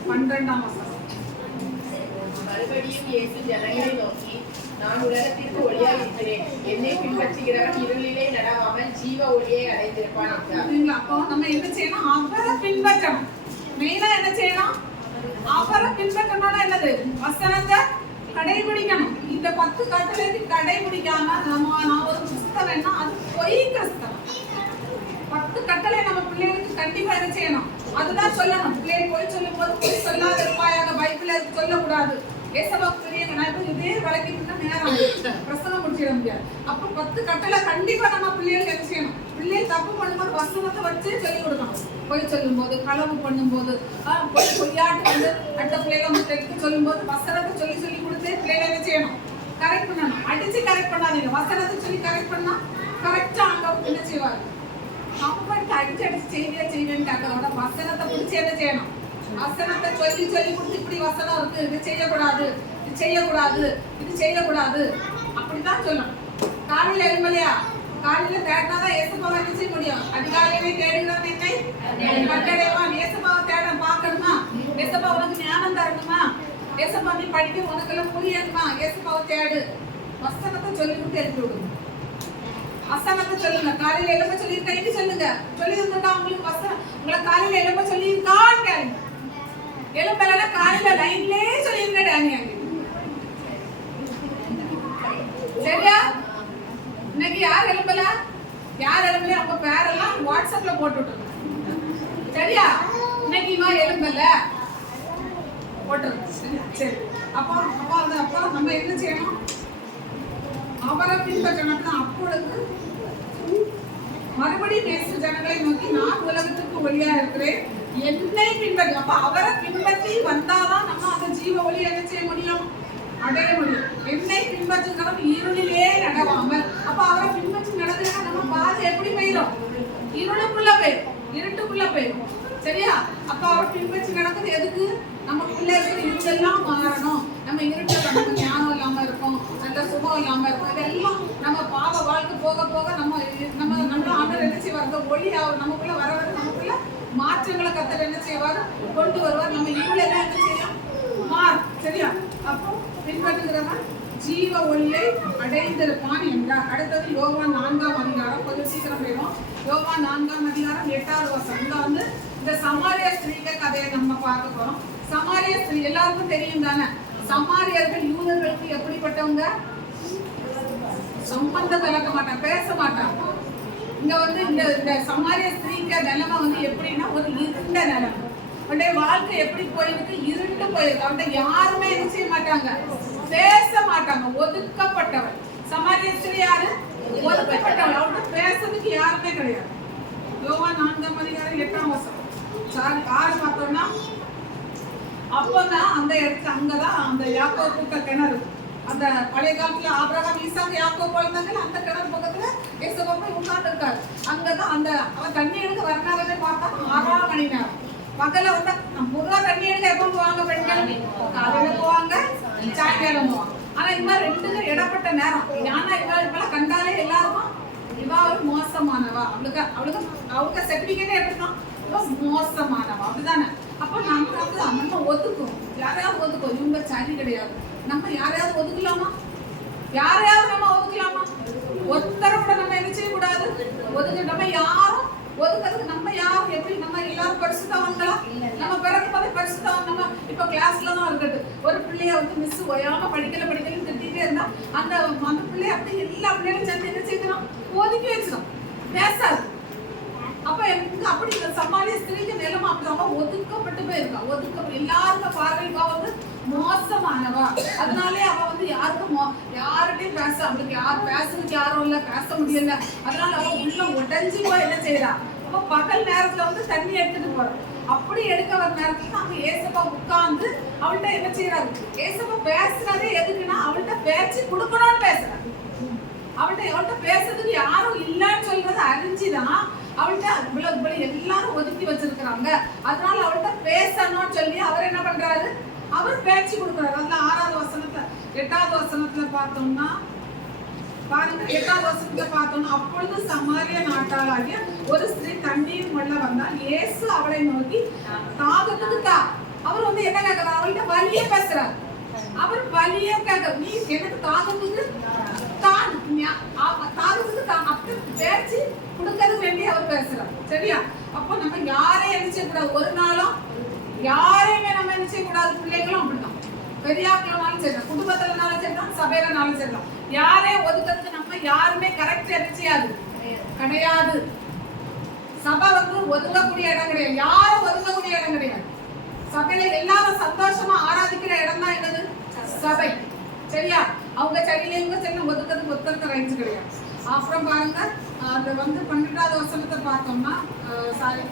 12ஆம் வசனம். மறுபடியும் இயேசு ஜனங்களை நோக்கி, நான் உலகத்திற்கு ஒளியாக இருக்கிறேன். என்னை பின்பற்றுகிறவன் இருளிலே நடவாமல் ஜீவ ஒளியை அடைந்திருப்பான் என்றார். அப்போ நம்ம என்ன செய்யணும்? அவரை பின்பற்றணும். மெயினா என்ன செய்யணும்? அவரை பின்பற்றணும்னா என்னது? வசனத்தை கடைபிடிக்கணும். இந்த 10 கட்டளைக்கு கடைபிடிக்காம நான் ஒரு கிறிஸ்தவன்னா அது பொய் கிறிஸ்தவம். 10 கட்டளை நம்ம பிள்ளைகளுக்கு கண்டிப்பா என்ன செய்யணும்? அதுதான் சொல்லணும். பிள்ளைகள் போய் சொல்லும் போது போய் சொல்லாத இருப்பாயாக பைபிள்ல சொல்லக்கூடாது. ஏசபாவுக்கு பெரிய நான் இப்போ இதே வரைக்கும் நேரம் பிரசனம் முடிச்சிட முடியாது. அப்போ 10 கட்டளை கண்டிப்பா நம்ம பிள்ளைகளுக்கு என்ன செய்யணும்? பிள்ளைகள் தப்பு பண்ணும்போது வசனத்தை வச்சு சொல்லிக் கொடுக்கணும். பொய் சொல்லும் போது, களவு பண்ணும்போது, பொய்யாட்டு வந்து அடுத்த பிள்ளைகளை வந்து தெற்கு சொல்லும் போது வசனத்தை சொல்லி கொடுத்து பிள்ளைகளை என்ன செய்யணும்? கரெக்ட் பண்ணணும். அடிச்சு கரெக்ட் பண்ணாதீங்க. வசனத்தை சொல்லி கரெக்ட் பண்ணா கரெக்டா அங்க என்ன செய்வாரு? அப்படி அடிச்சு செய்வேன்னு கேட்கறோட வசனத்தை பிடிச்சி என்ன செய்யணும்? வசனத்தை சொல்லி கொடுத்து இப்படி வசனம் இருக்கு, இது செய்யக்கூடாது, இது செய்யக்கூடாது அப்படிதான் சொல்லணும். காலையில எழுமலையா? காலையில தேடினாதான் ஏசப்பாவை என்ன செய்ய முடியும்? அதிகாலையிலே தேடுகிறான் என்னை கட்டடைவான். ஏசப்பாவை தேட பார்க்கணுமா? ஏசப்பா உனக்கு ஞானம் தரணுமா? ஏசப்பா நீ படிக்க உனக்கெல்லாம் புரியணுமா? ஏசப்பாவை தேடு. வசனத்தை சொல்லி கொடுத்து எடுத்து விடுங்க. வசனத்தை சொல்லுங்க. காலையில எழும்ப சொல்லியிருக்கா? இது சொல்லுங்க. சொல்லி இருந்தா உங்களுக்கு வசனம் உங்களை காலையில எழும்ப சொல்லியிருக்கான்னு கேளுங்க. எழும்பலன்னா காலையில லைன்லயே சொல்லியிருக்க டானி. சரியா? இன்னைக்கு யார் எழும்பல அவங்க பேரெல்லாம் வாட்ஸ்அப்ல போட்டு விட்டுருங்க. சரியா? இன்னைக்கு இவன் எழும்பல போட்டுருங்க. சரி, அப்போ நம்ம என்ன செய்யணும்? அவரை பின்பற்றணும். அப்பொழுது மறுபடியும் இயேசு ஜனங்களை நோக்கி, நான் உலகத்துக்கு ஒளியா இருக்கிறேன், என்னை பின்பற்று. அப்ப அவரை பின்பற்றி வந்தாதான் நம்ம அந்த ஜீவ ஒளி என்ன செய்ய முடியும்? அடைய முடியும். என்னை பின்பற்றுகிறவன் இருளிலே நடவாமல். அப்ப அவரை பின்பற்றி நடந்தா நம்ம பாதை எப்படி போயிடும்? இருட்டுக்குள்ள போயிடும். சரியா? அப்ப அவரை பின்பற்றி நடக்குது எதுக்கு? நம்ம பிள்ளைகள் இருட்டெல்லாம் மாறணும். நம்ம இருட்டுல நமக்கு ஞானம் இல்லாம இருக்கும், நல்ல சுகம் இல்லாம இருக்கும். இதெல்லாம் நம்ம பாவ வாழ்க்கை போக போக நம்ம ஆண்டவர் என்ன செய்வார்? ஒளி அவர் நமக்குள்ள வர நமக்குள்ள மாற்றங்களை கத்தர் என்ன செய்வார்? கொண்டு வருவார். நம்ம இருளெல்லாம் என்ன செய்யும்? சரியா? அப்போ பின்பற்றுகிறவன் ஜீவ ஒளியை அடைந்திருப்பான் என்றார். அடுத்தது யோவான் 4ஆம் அதிகாரம். கொஞ்சம் சீக்கிரம் போயிடும். யோவான் 4ஆம் அதிகாரம் 8வது வசனம். இங்க வந்து இந்த சமாரிய ஸ்திரீக கதையை நம்ம பார்க்க போறோம். சமாரிய ஸ்திரீ எல்லாருக்கும் தெரியும் தானே? சமாரியர்கள் யூதர்களுக்கு எப்படிப்பட்டவங்க? சம்பந்தம் கலக்க மாட்டாங்க, பேச மாட்டாங்க. இங்க வந்து இந்த சமாரிய ஸ்திரீக்க நிலைமை வந்து எப்படின்னா ஒரு இருண்ட நிலைமை. அவனுடைய வாழ்க்கை எப்படி போயிருக்கு? இருண்டு போயிருக்கு. அவன்கிட்ட யாருமே என்ன செய்ய மாட்டாங்க, பேச மாட்டாங்க. ஒதுக்கப்பட்டவள் சமாரிய ஸ்திரீ யாரு? ஒதுக்கப்பட்டவள். அவன்கிட்ட பேசுறதுக்கு யாருமே கிடையாது. யோவான் 4ஆம் அதிகாரம் 8ஆம் வசனம். யாரு பார்த்தோம்னா அப்பதான் அந்த இடத்துல அங்கதான் அந்த யாக்கோபு கிணறு, அந்த பழைய காலத்துல ஆபிரகாம் ஈசாக்கு யாக்கோபு இருந்தாங்க. அந்த கிணறு பக்கத்துல ஏசப்பா போய் உட்கார்ந்து இருக்காரு. அங்கதான் அந்த அவன் தண்ணி எடுக்க வரனாலே பார்த்தா 6ஆம் மணி நேரம். பகல வந்து பொதுவா தண்ணி எடுக்க எப்போ போவாங்க பெண்கள்? காலையில போவாங்க, சாயங்காலம் போவாங்க. ஆனா இவ ரெண்டுக்கும் இடப்பட்ட நேரம். ஆனா இவெல்லாம் கண்டாலே எல்லாருக்கும் இவா ஒரு மோசமானவா, அவளுக்கு சர்டிபிகேட்டே எடுத்துக்கலாம், மோசமானவா, அப்படிதானே? அப்ப நம்ம ஒதுக்கும், யாரையாவது ஒதுக்கும். இவங்க சரி கிடையாது. நம்ம யாரையாவது ஒதுக்கலாமா? ஒருத்தரை கூட நம்ம என்ன செய்யக்கூடாது, ஒதுக்க. நம்ம யாரும் ஒதுக்கிறதுக்கு நம்ம யாரும் எப்படி? நம்ம எல்லாரும் படிச்சுட்டவங்களா? நம்ம பிறகு படிச்சுட்டவங்க. நம்ம இப்ப கிளாஸ்ல தான் இருக்கட்டு ஒரு பிள்ளைய வந்து மிஸ் ஓயாம படிக்கலன்னு திட்டிகிட்டே இருந்தா அந்த பிள்ளைய அப்படி எல்லா பிள்ளைகளும் சேர்ந்து என்ன செய்யணும்? ஒதுக்கி வச்சிடும், பேசாது. அப்ப எனக்கு அப்படி இந்த சமாளிய ஸ்திரீக்கு நிலைமை அப்படி ஒதுக்கப்பட்டு போயிருக்கா. எல்லாருக்கும் பார்வைக்கா வந்து மோசமானவா. அதனாலே அவ வந்து யார்கிட்டயும் அவளுக்கு பேசுறதுக்கு யாரும் இல்ல, பேச முடியல. அதனால அவ உள்ள உடைஞ்சு போய் என்ன செய்யறா, அப்ப பகல் நேரத்துல வந்து தண்ணி எடுத்துட்டு போறா. அப்படி எடுக்க வர நேரத்துல அங்க ஏசப்பா உட்கார்ந்து அவள்கிட்ட என்ன செய்யறாரு, ஏசப்பா பேசுறதே எதுக்குன்னா அவள்கிட்ட பேச்சு கொடுக்கணும்னு பேசுறாரு. அவள்கிட்ட பேசுறதுக்கு யாரும் இல்லைன்னு சொல்றது அறிஞ்சுதான் அவள்கிட்ட இவ்வளவு எல்லாரும் ஒதுக்கி வச்சிருக்கிறாங்க. அதனால அவள்கிட்ட பேசணும்னு சொல்லி அவர் என்ன பண்றாரு, அவர் பேச்சு கொடுக்குறாரு. அதுல 6வது வசனத்துல 8வது வசனத்துல பார்த்தோம்னா பாருங்க, 8வது வசனத்துல பார்த்தோம்னா, அப்பொழுது சமாரிய நாட்டாளாகிய ஒரு ஸ்திரீ தண்ணீர் கொள்ள வந்தால் இயேசு அவளை நோக்கி தாகத்துக்கு அவர் வந்து என்ன கேட்கிறார், அவள்கிட்ட வலிய பேசுறாரு. அவர் வலிய கேட்க, நீ எனக்கு தாகத்துக்கு அப்படி பேச்சு கொடுக்கறது வேண்டி அவர் பேசுறாரு. சரியா? அப்போ நம்ம யாரையும் என்ன செய்யக்கூடாது, ஒரு நாளும் யாரையுமே நம்ம என்ன செய்யக்கூடாது. பிள்ளைகளும் அப்படிதான், பெரியாக்களும் செய்யலாம், குடும்பத்துலனாலும் செய்யலாம், சபையிலனாலும் செய்யலாம். யாரையும் ஒதுக்கிறதுக்கு நம்ம யாருமே கரெக்ட் என்ன செய்யாது, கிடையாது. சபை வந்து ஒதுங்கக்கூடிய இடம் கிடையாது, யாரும் ஒதுங்கக்கூடிய இடம் கிடையாது. சபையில எல்லாரும் சந்தோஷமா ஆராதிக்கிற இடம் தான் என்னது, சபை. சரியா? அவங்க சரியில இவங்க சரி ஒதுக்கிறதுக்கு ஒருத்தருக்கு ரைட்ஸ் கிடையாது. அப்புறம் பாருங்க, அது வந்து 12வது வசனத்தை பார்த்தோம்னா, சாரி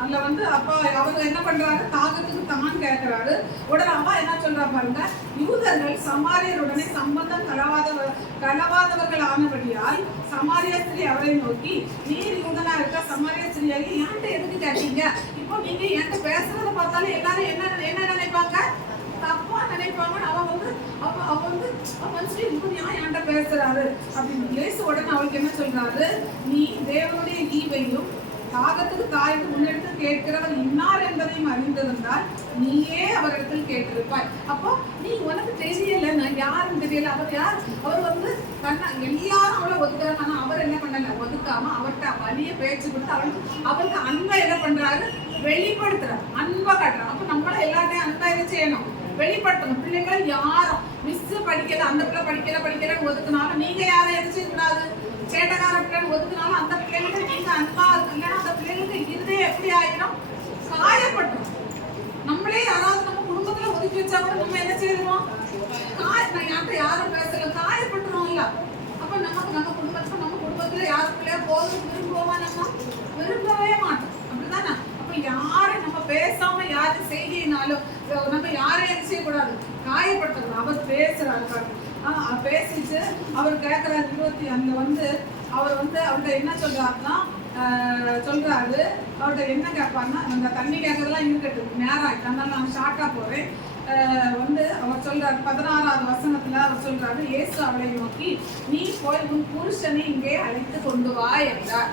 அதுல வந்து அப்ப அவர் என்ன பண்றாரு, தாகத்துக்கு தான் கேட்கிறாரு. உடனே அம்மா என்ன சொல்றா பாருங்க, யூதர்கள் சமாரியருடனே சம்பந்தம் கலவாதவர்கள் ஆனபடியால் சமாரிய ஸ்திரீ அவரை நோக்கி, நீர் யூதனா இருக்க சமாரிய ஸ்திரீயாகி என்கிட்ட எதுக்கு கேட்டீங்க? இப்போ நீங்க என்கிட்ட பேசுறத பார்த்தாலும் எல்லாரும் என்ன நினைப்பாங்க, தப்பா நினைப்பாங்க. அவ வந்து என்கிட்ட பேசுறாரு அப்படின்னு இயேசு உடனே அவளுக்கு என்ன சொல்றாரு, நீ தேவனுடைய ஈவையும் தாகத்துக்கு தாய்க்கு முன்னெடுத்து கேட்கிறவர் இன்னார் என்பதையும் அறிந்திருந்தால் நீயே அவரிடத்தில் கேட்டிருப்பாய். அப்போ நீ உனக்கு தெரியல, நான் யாருன்னு தெரியல, அவர் யார், அவர் வந்து எல்லாரும் அவளை ஒதுக்குறாங்க. ஆனா அவர் என்ன பண்ணல, ஒதுக்காம அவர்கிட்ட வலிய பேச்சு கொடுத்து அவருக்கு அன்பை என்ன பண்றாரு, வெளிப்படுத்துறாரு, அன்பை காட்டுறாரு. அப்ப நம்மளும் எல்லாத்தையும் அன்பா என்ன செய்யணும், வெளிப்படுத்தணும். பிள்ளைங்களை யாரும் மிஸ் படிக்கல, அந்த பிள்ளை படிக்கலன்னு ஒதுக்குனாலும் நீங்க யாரும் எரிச்சிக்கூடாது. சேட்டக்கார பிள்ளைன்னு ஒதுக்குனாலும் அந்த பிள்ளைங்களுக்கு நீங்க அன்பா இல்லைன்னா அந்த பிள்ளைங்களுக்கு இருதயம் எப்படி ஆயிடும், காயப்பட்டுரும். நம்மளே யாராவது நம்ம குடும்பத்துல ஒதுக்கி வச்சா கூட நம்ம என்ன செய்யறோம், நான் யார்கிட்ட யாரும் பேசல, காயப்பட்டுரும் இல்ல. அப்ப நம்ம குடும்பத்துல யாரு பிள்ளையா போதும் விரும்புவோமா, நம்ம விரும்பவே மாட்டோம். அப்படிதானே? அப்ப யாரும் நம்ம பேசாம யாரு செய்தினாலும் நம்ம யாரையும் என்ன செய்யக்கூடாது, காயப்பட்டது. அவர் பேசுறாரு, பேசிட்டு அவர் கேட்கிறாரு 20 அங்க வந்து அவர் வந்து அவர்கிட்ட என்ன சொல்றாருன்னா சொல்றாரு, அவர்கிட்ட என்ன கேட்பாருன்னா, அந்த தண்ணி கேட்கறதுலாம் இருக்கட்டும், நேரம் ஆயிட்டு, அதனால நான் ஷார்ட்டா போறேன். வந்து அவர் சொல்றாரு 16வது வசனத்துல அவர் சொல்றாரு, இயேசு அவளை நோக்கி நீ போய் உன் புருஷனை இங்கே அழைத்து கொண்டு வா என்றார்.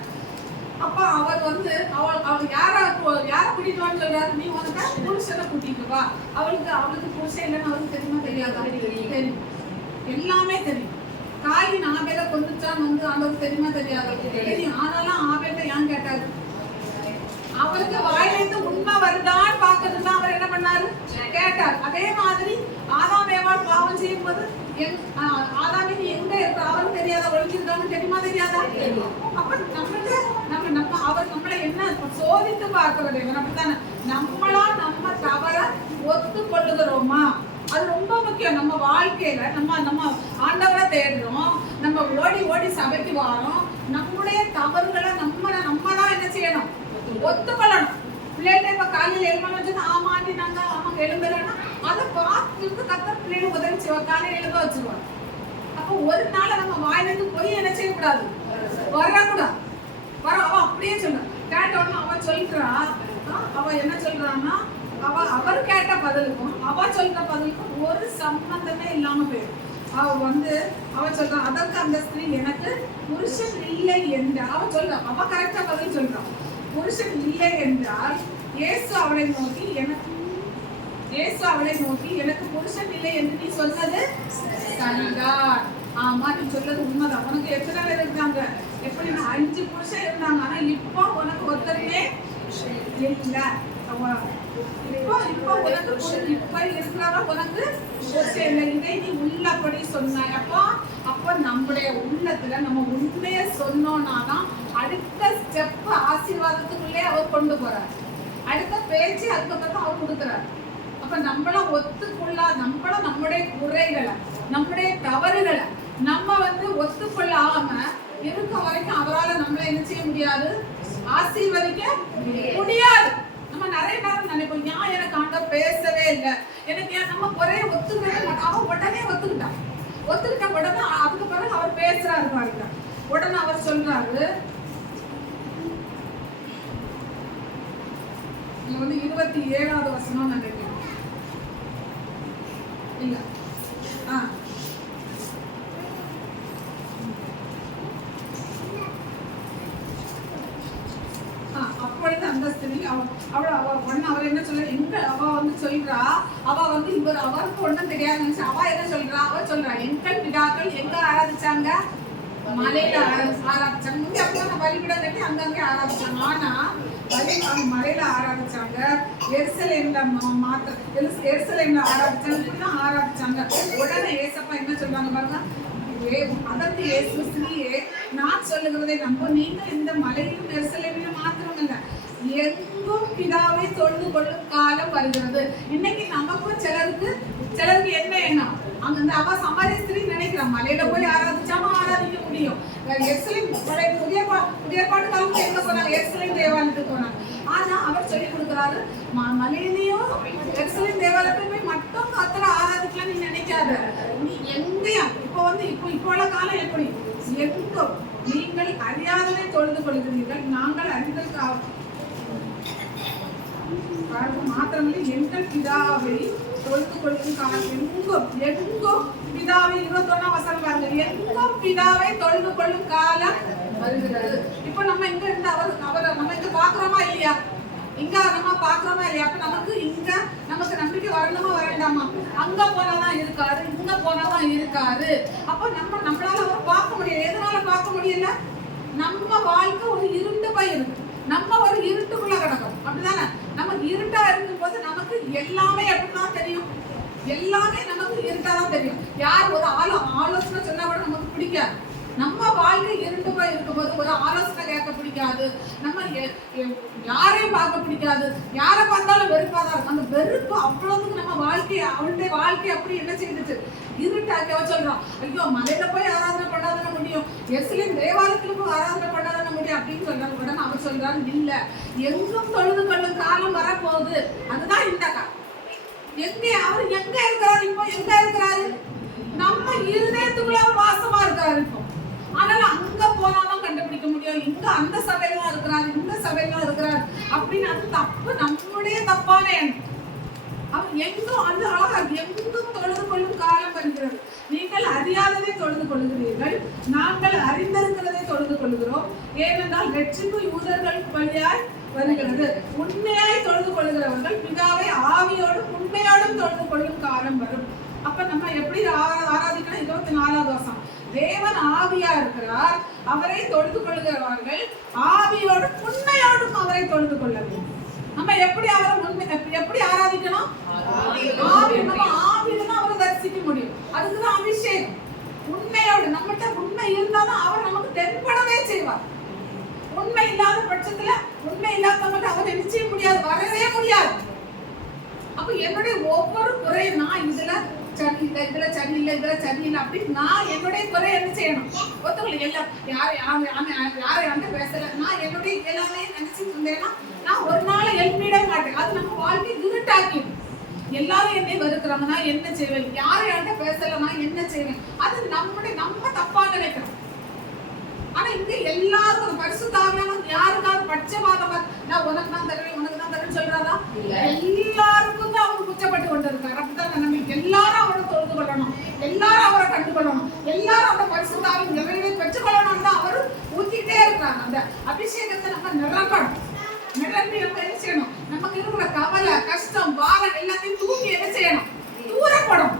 அப்ப அவர் வந்து அவள் யார கூட்டிட்டு வான்னு சொல்றாரு, நீ உனக்கு புருஷனை கூட்டிட்டு வா. அவளுக்கு புருஷன் இல்லைன்னு அவருக்கு தெரியுமா தெரியாதா, தெரியும், எல்லாமே தெரியும். காயின் ஆபேலை கொண்டுச்சான்னு வந்து அவருக்கு தெரியுமா தெரியாதா, தெரியும். ஆனாலும் ஆபேலை ஏன் கேட்டாரு, அவருக்கு வாயிலிருந்து உண்மை வருதான்னு பார்க்கறதுதான் அவர் என்ன பண்ணாரு, கேட்டார். அதே மாதிரி ஆதாம் ஏவாள் பாவம் செய்யும் போது ஆதாமின் எங்க இருக்க அவருக்கு தெரியாதா, ஒழிச்சிருக்காங்க தெரியுமா தெரியாதா. அப்ப நம்ம அவர் நம்மளை என்ன சோதித்து பார்க்கிறது, அப்படித்தானே. நம்ம தவற ஒத்துக்கொள்ளுகிறோமா, அது ரொம்ப முக்கியம். நம்ம வாழ்க்கையில நம்ம ஆண்டவரை தேடுறோம், நம்ம ஓடி சபைக்கு வரோம், நம்முடைய தவறுகளை நம்ம தான் என்ன செய்யணும், ஒத்துக்கொள்ளணும். பிள்ளைகிட்ட இப்ப காலையில் எழுமணும், ஆமாண்டி நாங்க அவங்க எழும்புறோம்னா அதை பார்த்து கத்தர் பிள்ளைகளை உதவி செய்வார், காலையில் எழுத வச்சிருவார். அப்போ ஒரு நாள் நம்ம வாயிலிருந்து போய் என்ன செய்யக்கூடாது, வரக்கூடாது. அவ அப்படியே சொல்ற கேட்டோன்னு அவ சொல்றா, அவ என்ன சொல்றான்னா, அவர் கேட்ட பதிலுக்கும் அவ சொல்ற பதிலுக்கும் ஒரு சம்பந்தமே இல்லாம போயிடும். அவ சொல்றான், அதற்கு அந்த ஸ்திரீ எனக்கு புருஷன் இல்லை என்று அவ சொல்றான். அவ கரெக்டா பதில் சொல்றான், புருஷன் இல்லை என்றால் இயேசு அவளை நோக்கி எனக்கு புருஷன் இல்லை என்று நீ சொன்னது சரிதான். ஆமா, நீ சொல்றது உண்மைதான். உனக்கு எத்தனை பேர் இருந்தாங்க, எப்படி 5 புருஷன் இருந்தாங்க, ஆனா இப்போ உனக்கு ஒருத்தருமே இல்ல. இப்போ இருக்கிறவ உனக்கு புருஷன் இல்லை, இதை நீ உள்ளபடி சொன்னாய். அப்போ நம்முடைய உள்ளத்துல நம்ம உண்மையை சொன்னோம்னா அடுத்த ஸ்டெப் ஆசீர்வாதத்துக்குள்ளே அவர் கொண்டு போறார். அடுத்த பேச்சு அதுக்கப்புறம் அவர் கொடுக்குறாரு. அப்ப நம்மளும் ஒத்துக்கொள்ளா நம்முடைய குறைகளை நம்முடைய தவறுகளை நம்ம ஒத்துக்கொள்ளாம இருக்க வரைக்கும் அவரால் நம்மளை என்ன செய்ய முடியாது, ஆசீர்வதிக்க முடியாது. நம்ம நிறைய நேரம் நினைப்போம், ஏன் எனக்கு ஆண்டவர் பேசவே இல்லை, எனக்கு நம்ம குறைய ஒத்துக்கவே மாட்டோம். அவன் உடனே ஒத்துக்கிட்ட உடனே அதுக்கு பிறகு அவர் பேசுறாரு பாருங்க. உடனே அவர் சொல்றாரு, 27வது வசனம் நினைக்கிறேன் இல்ல, அப்பொழுது அந்த ஸ்திரீ அவர் என்ன சொல்ல, அவ சொல்றா, அவருக்கு ஒண்ணும் தெரியாது. அவ என்ன சொல்றா, எங்கள் பிதாக்கள் எங்க ஆராதிச்சாங்க, மலையில ஆராதிச்சாங்க. முந்தைய அப்போ பலிபீடம் கட்டி அங்கங்கே ஆராதிச்சாங்க. ஆனா மலையில ஆராதிச்சாங்க, எருசலேம்ல ஆராதிச்சாங்க. உடனே ஏசப்பா என்ன சொல்றாங்க பாருங்க, அதற்கு இயேசு, ஸ்திரீயே நான் சொல்லுகிறதை நம்ப, நீங்கள் இந்த மலையிலும் எருசலேமிலும் மாத்திரம் இல்ல, எங்கும் பிதாவை தொழுது கொள்ளும் காலம் வருகிறது. இன்னைக்கு நமக்கும் சிலருக்கு என்ன எண்ணம், அங்க அவ சமாரிய ஸ்திரீ நினைக்கிறான், மலையில போய் ஆராதிச்சாம ஆராதிக்க முடியும். புதிய பாட்டு காலத்துல எங்க போனாங்க, எருசலேம் தேவாலயத்துக்கு போனாங்க. ஆனா அவர் சொல்லி கொடுக்குறாரு, மலையிலயும் எருசலேம் தேவாலயத்துல போய் மட்டும் கர்த்தரை ஆராதிக்கலாம் நீ நினைக்காத. நீ எங்கேயா இப்போ உள்ள காலம் எப்படி, எங்கோ நீங்கள் அறியாததை தொழுது கொள்கிறீர்கள், நாங்கள் அறிந்ததற்காக மாத்திரமில்லை எங்கள் பிதாவை தொழுது கொள்ளும் காலம், எங்கும் பிதாவை 21ஆம் வசனம் பாருங்க, எங்கும் பிதாவை தொழுது கொள்ளும் காலம் வருகிறது. இப்ப நம்ம இங்க இருந்து அவரை நம்ம இங்க பாக்குறோமா இல்லையா, நம்ம பாக்குறோமா இல்லையா? அப்ப நமக்கு நம்பிக்கை வரணுமா வேண்டாமா? அங்க போனாதான் இருக்காரு, இங்க போனாதான் இருக்காரு. அப்ப நம்மளால அவரை பார்க்க முடியல. எதனால பார்க்க முடியல? நம்ம வாழ்க்கை ஒரு இருண்டு போய் இருக்கு, நம்ம ஒரு இருட்டுக்குள்ள கிடக்கும். அப்படிதானே? நமக்கு இருட்டா இருக்கும் போது நமக்கு எல்லாமே எப்படிதான் தெரியும், எல்லாமே நமக்கு இருட்டாதான் தெரியும். யார் ஒரு ஆலோசனை சொன்னா கூட நமக்கு பிடிக்காது. நம்ம வாழ்க்கை இருண்டு போய் இருக்கும்போது ஒரு ஆலோசனை கேட்க பிடிக்காது, நம்ம யாரையும் பார்க்க பிடிக்காது, யாரை பார்த்தாலும் வெறுப்பாதான் இருக்கும். அந்த வெறுப்பு அவ்வளவுக்கு நம்ம அவளுடைய வாழ்க்கை அப்படி என்ன செய்துச்சு, இருட்டாக்க சொல்றோம். ஐயோ மலையில போய் ஆராதனை பண்ணாதான முடியும், எருசலேம் தேவாலயத்துல போய் ஆராதனை பண்ணாதான முடியும் அப்படின்னு சொல்றாங்க. உடனே அவர் சொல்றாரு, இல்ல, எங்கும் தொழுது கொள்ளும் காலம் வரப்போகுது. அதுதான் இந்த காலம். அவர் எங்க இருக்கிறாரு, இப்போ எங்க இருக்கிறாரு, நம்ம இருதயத்துக்குள்ள அவர் வாசமா இருக்கிறாரு இப்போ. ஆனால அங்க போனாதான் கண்டுபிடிக்க முடியும், இங்க அந்த சபையில தான் இருக்கிறாரு, இந்த சபையில தான் இருக்கிறாரு அப்படின்னு. அது தப்பு, நம்முடைய தப்பான எண்ணம். அவர் எங்கும் அந்த அழகா எங்கும் தொழுது கொள்ளும் காலம் வருகிறது. நீங்கள் அறியாததை தொழுது கொள்கிறீர்கள், நாங்கள் அறிந்திருக்கிறதை தொழுது கொள்கிறோம். ஏனென்றால் ரட்சிப்பு யூதர்கள் வழியாய் வருகிறது. உண்மையாய் தொழுது கொள்கிறவர்கள் பிதாவை ஆவியோடும் உண்மையோடும் தொழுது கொள்ளும் காலம் வரும். அப்ப நம்ம எப்படி ஆராதிக்கணும்? 24வது வசனம், தேவன் ஆவியா இருக்கிறார், அவரை தொழுது கொள்கிறவர்கள் ஆவியோடும் உண்மையோடும் அவரை தொழுது கொள்ள வேண்டும். நம்ம எப்படி எப்படி ஆராதிக்கணும்? ஆவியில தான் அவரை தரிசிக்க முடியும். அதுக்குதான் அபிஷேகம். உண்மையோடு நம்மகிட்ட உண்மை இருந்தாலும் அவர் நமக்கு தென்படவே செய்வார். உண்மை இல்லாத பட்சத்துல, உண்மை இல்லாதவங்க அவர் என்ன செய்ய முடியாது, வரவே முடியாது. அப்ப என்னுடைய ஒவ்வொரு குறையும், நான் இதுல சரியில்லை, இதுல சரியில்லை அப்படின்னு நான் என்னுடைய குறை என்ன செய்யணும், ஒத்துக்கல. எல்லாம் யாரை பேசல, நான் என்னுடைய எல்லாமே நினைச்சிட்டு இருந்தேன்னா நான் ஒரு நாள் எழுப்பிட மாட்டேன். அது நம்ம வாழ்க்கை இருட்டாக்கிடும். எல்லாரும் என்னை வெறுக்கிறாங்க, நான் என்ன செய்வேன், யாரையாண்ட பேசல, நான் என்ன செய்வேன், அது நம்ம தப்பா நினைக்கிறோம். ஆனா இங்க எல்லாருக்கும் பரிசுத்தாவியானவர் யாருக்காவது பட்சபாதமா, நான் உனக்கு தான் தருவேன் சொல்றாரா? எல்லாருக்கும் தான் அவர் குச்சப்பட்டு கொண்டு இருக்காரு. அப்படித்தான் நம்ம எல்லாரும் அவரை தொழுது கொள்ளணும், எல்லாரும் அவரை கண்டு கொள்ளணும், எல்லாரும் அந்த பரிசுத்தாவின் நிறைவை பெற்றுக்கொள்ளணும் தான் அவர் ஊத்திட்டே இருக்காங்க. அந்த அபிஷேகத்தை நம்ம நிரம்பணும். நிரம்பி நம்ம என்ன செய்யணும், நமக்கு இருக்கிற கவலை, கஷ்டம், பாரம் எல்லாத்தையும் தூக்கி என்ன செய்யணும், தூரப்படும்.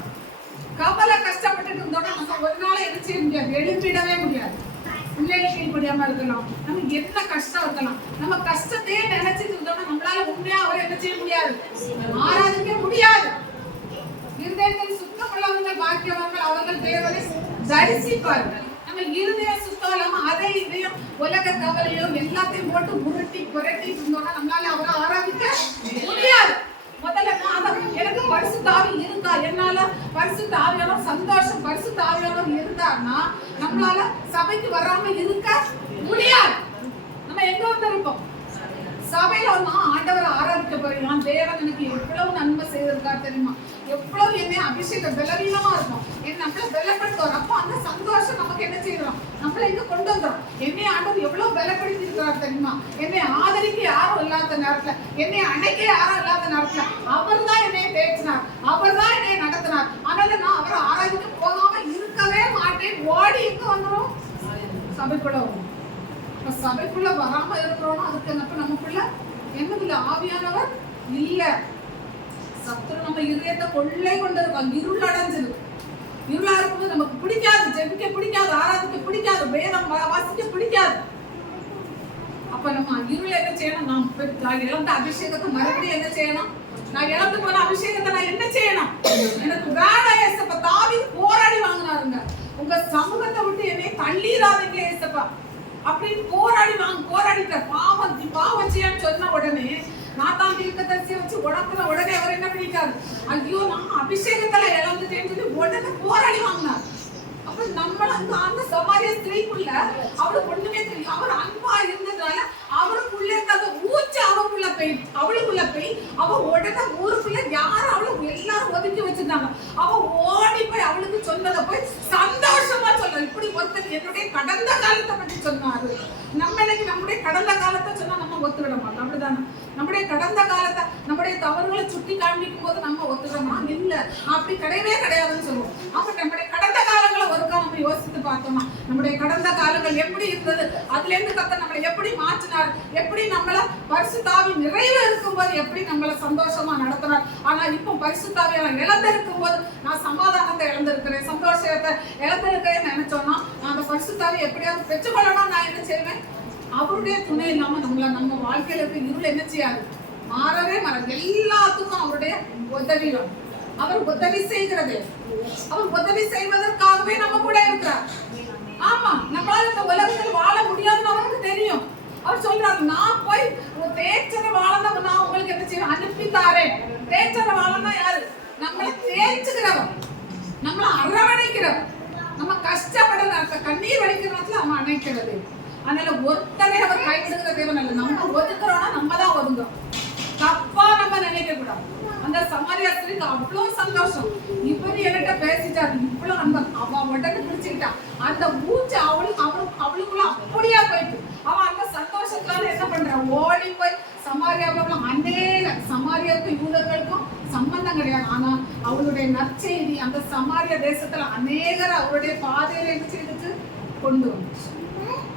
கவலை கஷ்டப்பட்டு இருந்தோம்னா நம்ம ஒரு நாள் என்ன செய்ய முடியாது, எழுப்பிடவே முடியாது. பிள்ளைகள் முடியாம இருக்கலாம், நமக்கு என்ன கஷ்டம் இருக்கலாம், நம்ம கஷ்டத்தையே நினைச்சிட்டு இருந்தோம்னா நம்மளால உண்மையா அவரை என்ன செய்ய முடியாது, ஆராதிக்க முடியாது. இருதயத்தில் சுத்தம் உள்ளவர்கள் பாக்கியவான்கள், அவர்கள் தேவனை தரிசிப்பார்கள். நம்ம இருதய சுத்தம் இல்லாம அதை இதையும் உலக கவலையும் எல்லாத்தையும் போட்டு புரட்டி இருந்தோம்னா நம்மளால அவரை ஆராதிக்க முடியாது. முதல்ல எனக்கு பரிசுத்த ஆவி இருக்கா, என்னால பரிசுத்த ஆவியான சந்தோஷம் பரிசுத்த ஆவியான இருந்தான்னா நம்மளால சபைக்கு வராம இருக்க முடியாது. நம்ம எங்க வந்திருப்போம்? சபையில ஆண்டவரை ஆராதிக்க போறீங்க. தேவன் எனக்கு எவ்வளவு நன்மை செய்திருக்காரு தெரியுமா, எவ்வளவு என்னை அபிஷேக பலவீனமா இருக்கும், என்ன நம்மள பலப்படுத்துவார். அப்போ அந்த சந்தோஷம் நமக்கு என்ன செய்யறோம், நம்மள இங்க கொண்டு வந்துடும். என்னை ஆண்டவர் எவ்வளவு பலப்படுத்தி இருக்கிறார் தெரியுமா, என்னை ஆதரிக்க யாரும் இல்லாத நேரத்துல, என்னை அணைக்க யாரும் இல்லாத நேரத்துல அவர் தான் என்னை பேசினார், அவர் தான் என்னை நடத்தினார். அதனால நான் அவரை ஆராதிக்க போகாம இருக்கவே மாட்டேன். ஓடி எங்க வந்துடும்? சபைக்குள்ள வரும். சபைக்குள்ள வராம இருக்கிறோம். அதுக்கு நமக்குள்ள என்னதுல ஆவியானவர் இல்ல. சத்துரு நம்ம இதயத்தை கொள்ளை கொண்டு இருக்கோம். இருள் அடைஞ்சிருக்கு. இருளா இருக்கும்போது நமக்கு பிடிக்காது, ஜெபிக்க பிடிக்காது, ஆராதிக்க பிடிக்காது, வேதம் வாசிக்க பிடிக்காது. அப்ப நம்ம இருள் என்ன செய்யணும்? நான் இழந்த அபிஷேகத்தை மறுபடியும் என்ன செய்யணும்? நான் இழந்து போன அபிஷேகத்தை நான் என்ன செய்யணும்? எனக்கு வேணாம் ஏசப்பா. தாவீது போராடி வாங்கினாருங்க. உங்க சமூகத்தை விட்டு என்னை தள்ளிடாதீங்க ஏசப்பா அப்படின்னு போராடிட்ட. பாவம் செய்யான்னு சொன்ன உடனே நாத்தான் தீர்க்கதரிசியை வச்சு உடத்துல உடனே அவர் என்ன பண்ணிட்டாரு? ஐயோ நான் அபிஷேகத்துல இழந்துட்டேன்னு சொல்லி உடனே போராடி வாங்கினார். அப்ப நம்மள அந்த சமாரிய ஸ்திரீக்குள்ள அவளுக்கு ஒண்ணுமே தெரியும். அவர் அன்பா இருந்ததுனால அவருக்குள்ள இருந்த ஊச்சு அவளுக்குள்ள போய் அவ உடனே ஊருக்குள்ள யாரும் அவளுக்கு எல்லாரும் ஒதுக்கி வச்சிருந்தாங்க. அவ ஓடி போய் அவளுக்கு சொன்னதை போய் சந்தோஷமா சொல்ற. இப்படி ஒருத்தர் என்னுடைய கடந்த காலத்தை பற்றி சொன்னாரு. நம்ம இன்னைக்கு நம்முடைய கடந்த காலத்தை சொன்னா நம்ம ஒத்துக்கிட மாட்டோம். அப்படிதானே? நம்முடைய கடந்த காலத்தை நம்முடைய தவறுகளை சுட்டி காண்பிக்கும் போது நம்ம ஒத்துக்கிறோமா? இல்ல, அப்படி கிடையவே கிடையாதுன்னு சொல்லுவோம். அப்ப நம்முடைய கடந்த காலங்களை ஒருக்கா நம்ம யோசித்து பார்த்தோமா, நம்முடைய கடந்த காலங்கள் எப்படி இருந்தது, அதுல இருந்து கர்த்தர் நம்மளை எப்படி மாற்றினார், எப்படி நம்மள பரிசுத்தாவி நிறைவு இருக்கும்போது எப்படி நம்மள சந்தோஷமா நடத்தினார். ஆனா இப்போ பரிசுத்தாவியை நான் இழந்திருக்கும் போது நான் சமாதானத்தை இழந்திருக்கிறேன், சந்தோஷத்தை இழந்திருக்கிறேன்னு நினைச்சோம்னா நான் அந்த பரிசுத்தாவி எப்படியாவது பெற்றுக்கொள்ளணும். நான் என்ன செய்வேன்? அவருடைய துணை இல்லாம நம்ம வாழ்க்கையில இருக்க இருள் என்ன செய்யாது? மாறவே மாறாது. எல்லாத்துக்கும் அவருடைய உதவி. அவர் உதவி செய்கிறது. அவர் உதவி செய்வதற்காகவே நம்ம கூட இருக்கிறார். ஆமா, நம்மளால இந்த உலகத்தில் வாழ முடியாதுன்னு அவருக்கு தெரியும். அவர் சொல்றாரு, நான் போய் தேய்ச்சர வாழதான் நான் உங்களுக்கு என்ன செய்வேன்? அனுப்பித்தாரேன். தேய்ச்சர வாழனா யாரு? நம்மளை தேய்ச்சுக்கிறவர், நம்மளை அரவணைக்கிறவர், நம்ம கஷ்டப்படுற கண்ணீர் வடிக்கிறதுல அவன் அணைக்கிறது. அதனால ஒருத்தரை அவர் கைவிடுகிற தேவன் அல்ல. நம்ம ஒதுக்குறோம்னா நம்ம தான் ஒதுங்கும். தப்பா நம்ம நினைக்க கூடாது. அந்த சமாரியா ஸ்திரீக்கு அவ்வளவு சந்தோஷம். இவரு என்கிட்ட பேசிட்டாரு, இவ்வளவு அன்பு. அவ உடனே பிடிச்சுக்கிட்டா. அந்த மூச்சு அவளுக்குள்ள அப்படியா போயிட்டு அவன் அந்த சந்தோஷத்தால என்ன பண்ற? ஓடி போய் சமாரியாவுல சமாரியாவுக்கும் யூதர்களுக்கும் சம்பந்தம் கிடையாது. ஆனா அவளுடைய நற்செய்தி அந்த சமாரியா தேசத்துல அநேகர் அவருடைய பாதையில என்ன செய்துட்டு கொண்டு வந்துச்சு.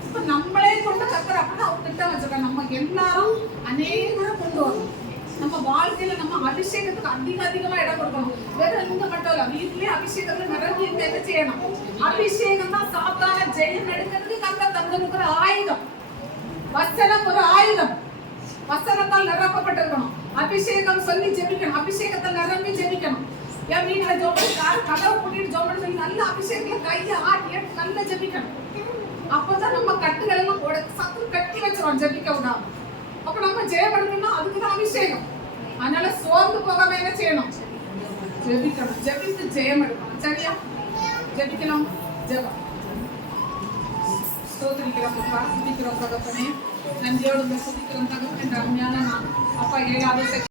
இப்ப நம்மளே கொண்டு கர்த்தர் அப்படின்னு அவர் திட்டம் வச்சிருக்காங்க. நம்ம எல்லாரும் அநேகரும் கொண்டு வரணும். நம்ம வாழ்க்கையில நம்ம அபிஷேகத்துக்கு அதிகமா இடம் கொடுக்கணும். வெறும் இந்த மட்டும் இல்ல, வீட்லயே அபிஷேகத்துல நிறைய என்ன செய்யணும்? அபிஷேகம் தான் சாத்தான ஜெயம் எடுக்கிறதுக்கு கர்த்தர் தந்திருக்கிற ஆயுதம். வசனம் ஒரு ஆயுதம். வசனத்தால் நிரப்பப்பட்டிருக்கணும். அபிஷேகம் சொல்லி ஜெபிக்கணும். அபிஷேகத்தால் நிரம்பி ஜெபிக்கணும். என் வீட்டுல ஜோபடி கதவை கூட்டிட்டு ஜோபடி சொல்லி நல்ல அபிஷேகத்துல கையை ஆட்டி நல்ல ஜெபிக்கணும். அப்பதான் நம்ம கட்டுகள் எல்லாம் சத்து கட்டி வச்சிருவோம் ஜெபிக்க விடாம. அப்ப நம்ம ஜெயப்படணும்னா அதுக்குதான் அபிஷேகம். அதனால சோர்ந்து போகாம என்ன செய்யணும்? ஜெபிக்கணும். ஜெபித்து ஜெயம் எடுக்கணும். சரியா? ஜெபிக்கலாம். ஜெபம். ஸ்தோத்திரிக்கிறோம் அப்பா, துதிக்கிறோம் தகப்பனே, நன்றியோடு சுதிக்கிறோம் தகப்பனே. அருமையான நான் அப்பா 7வது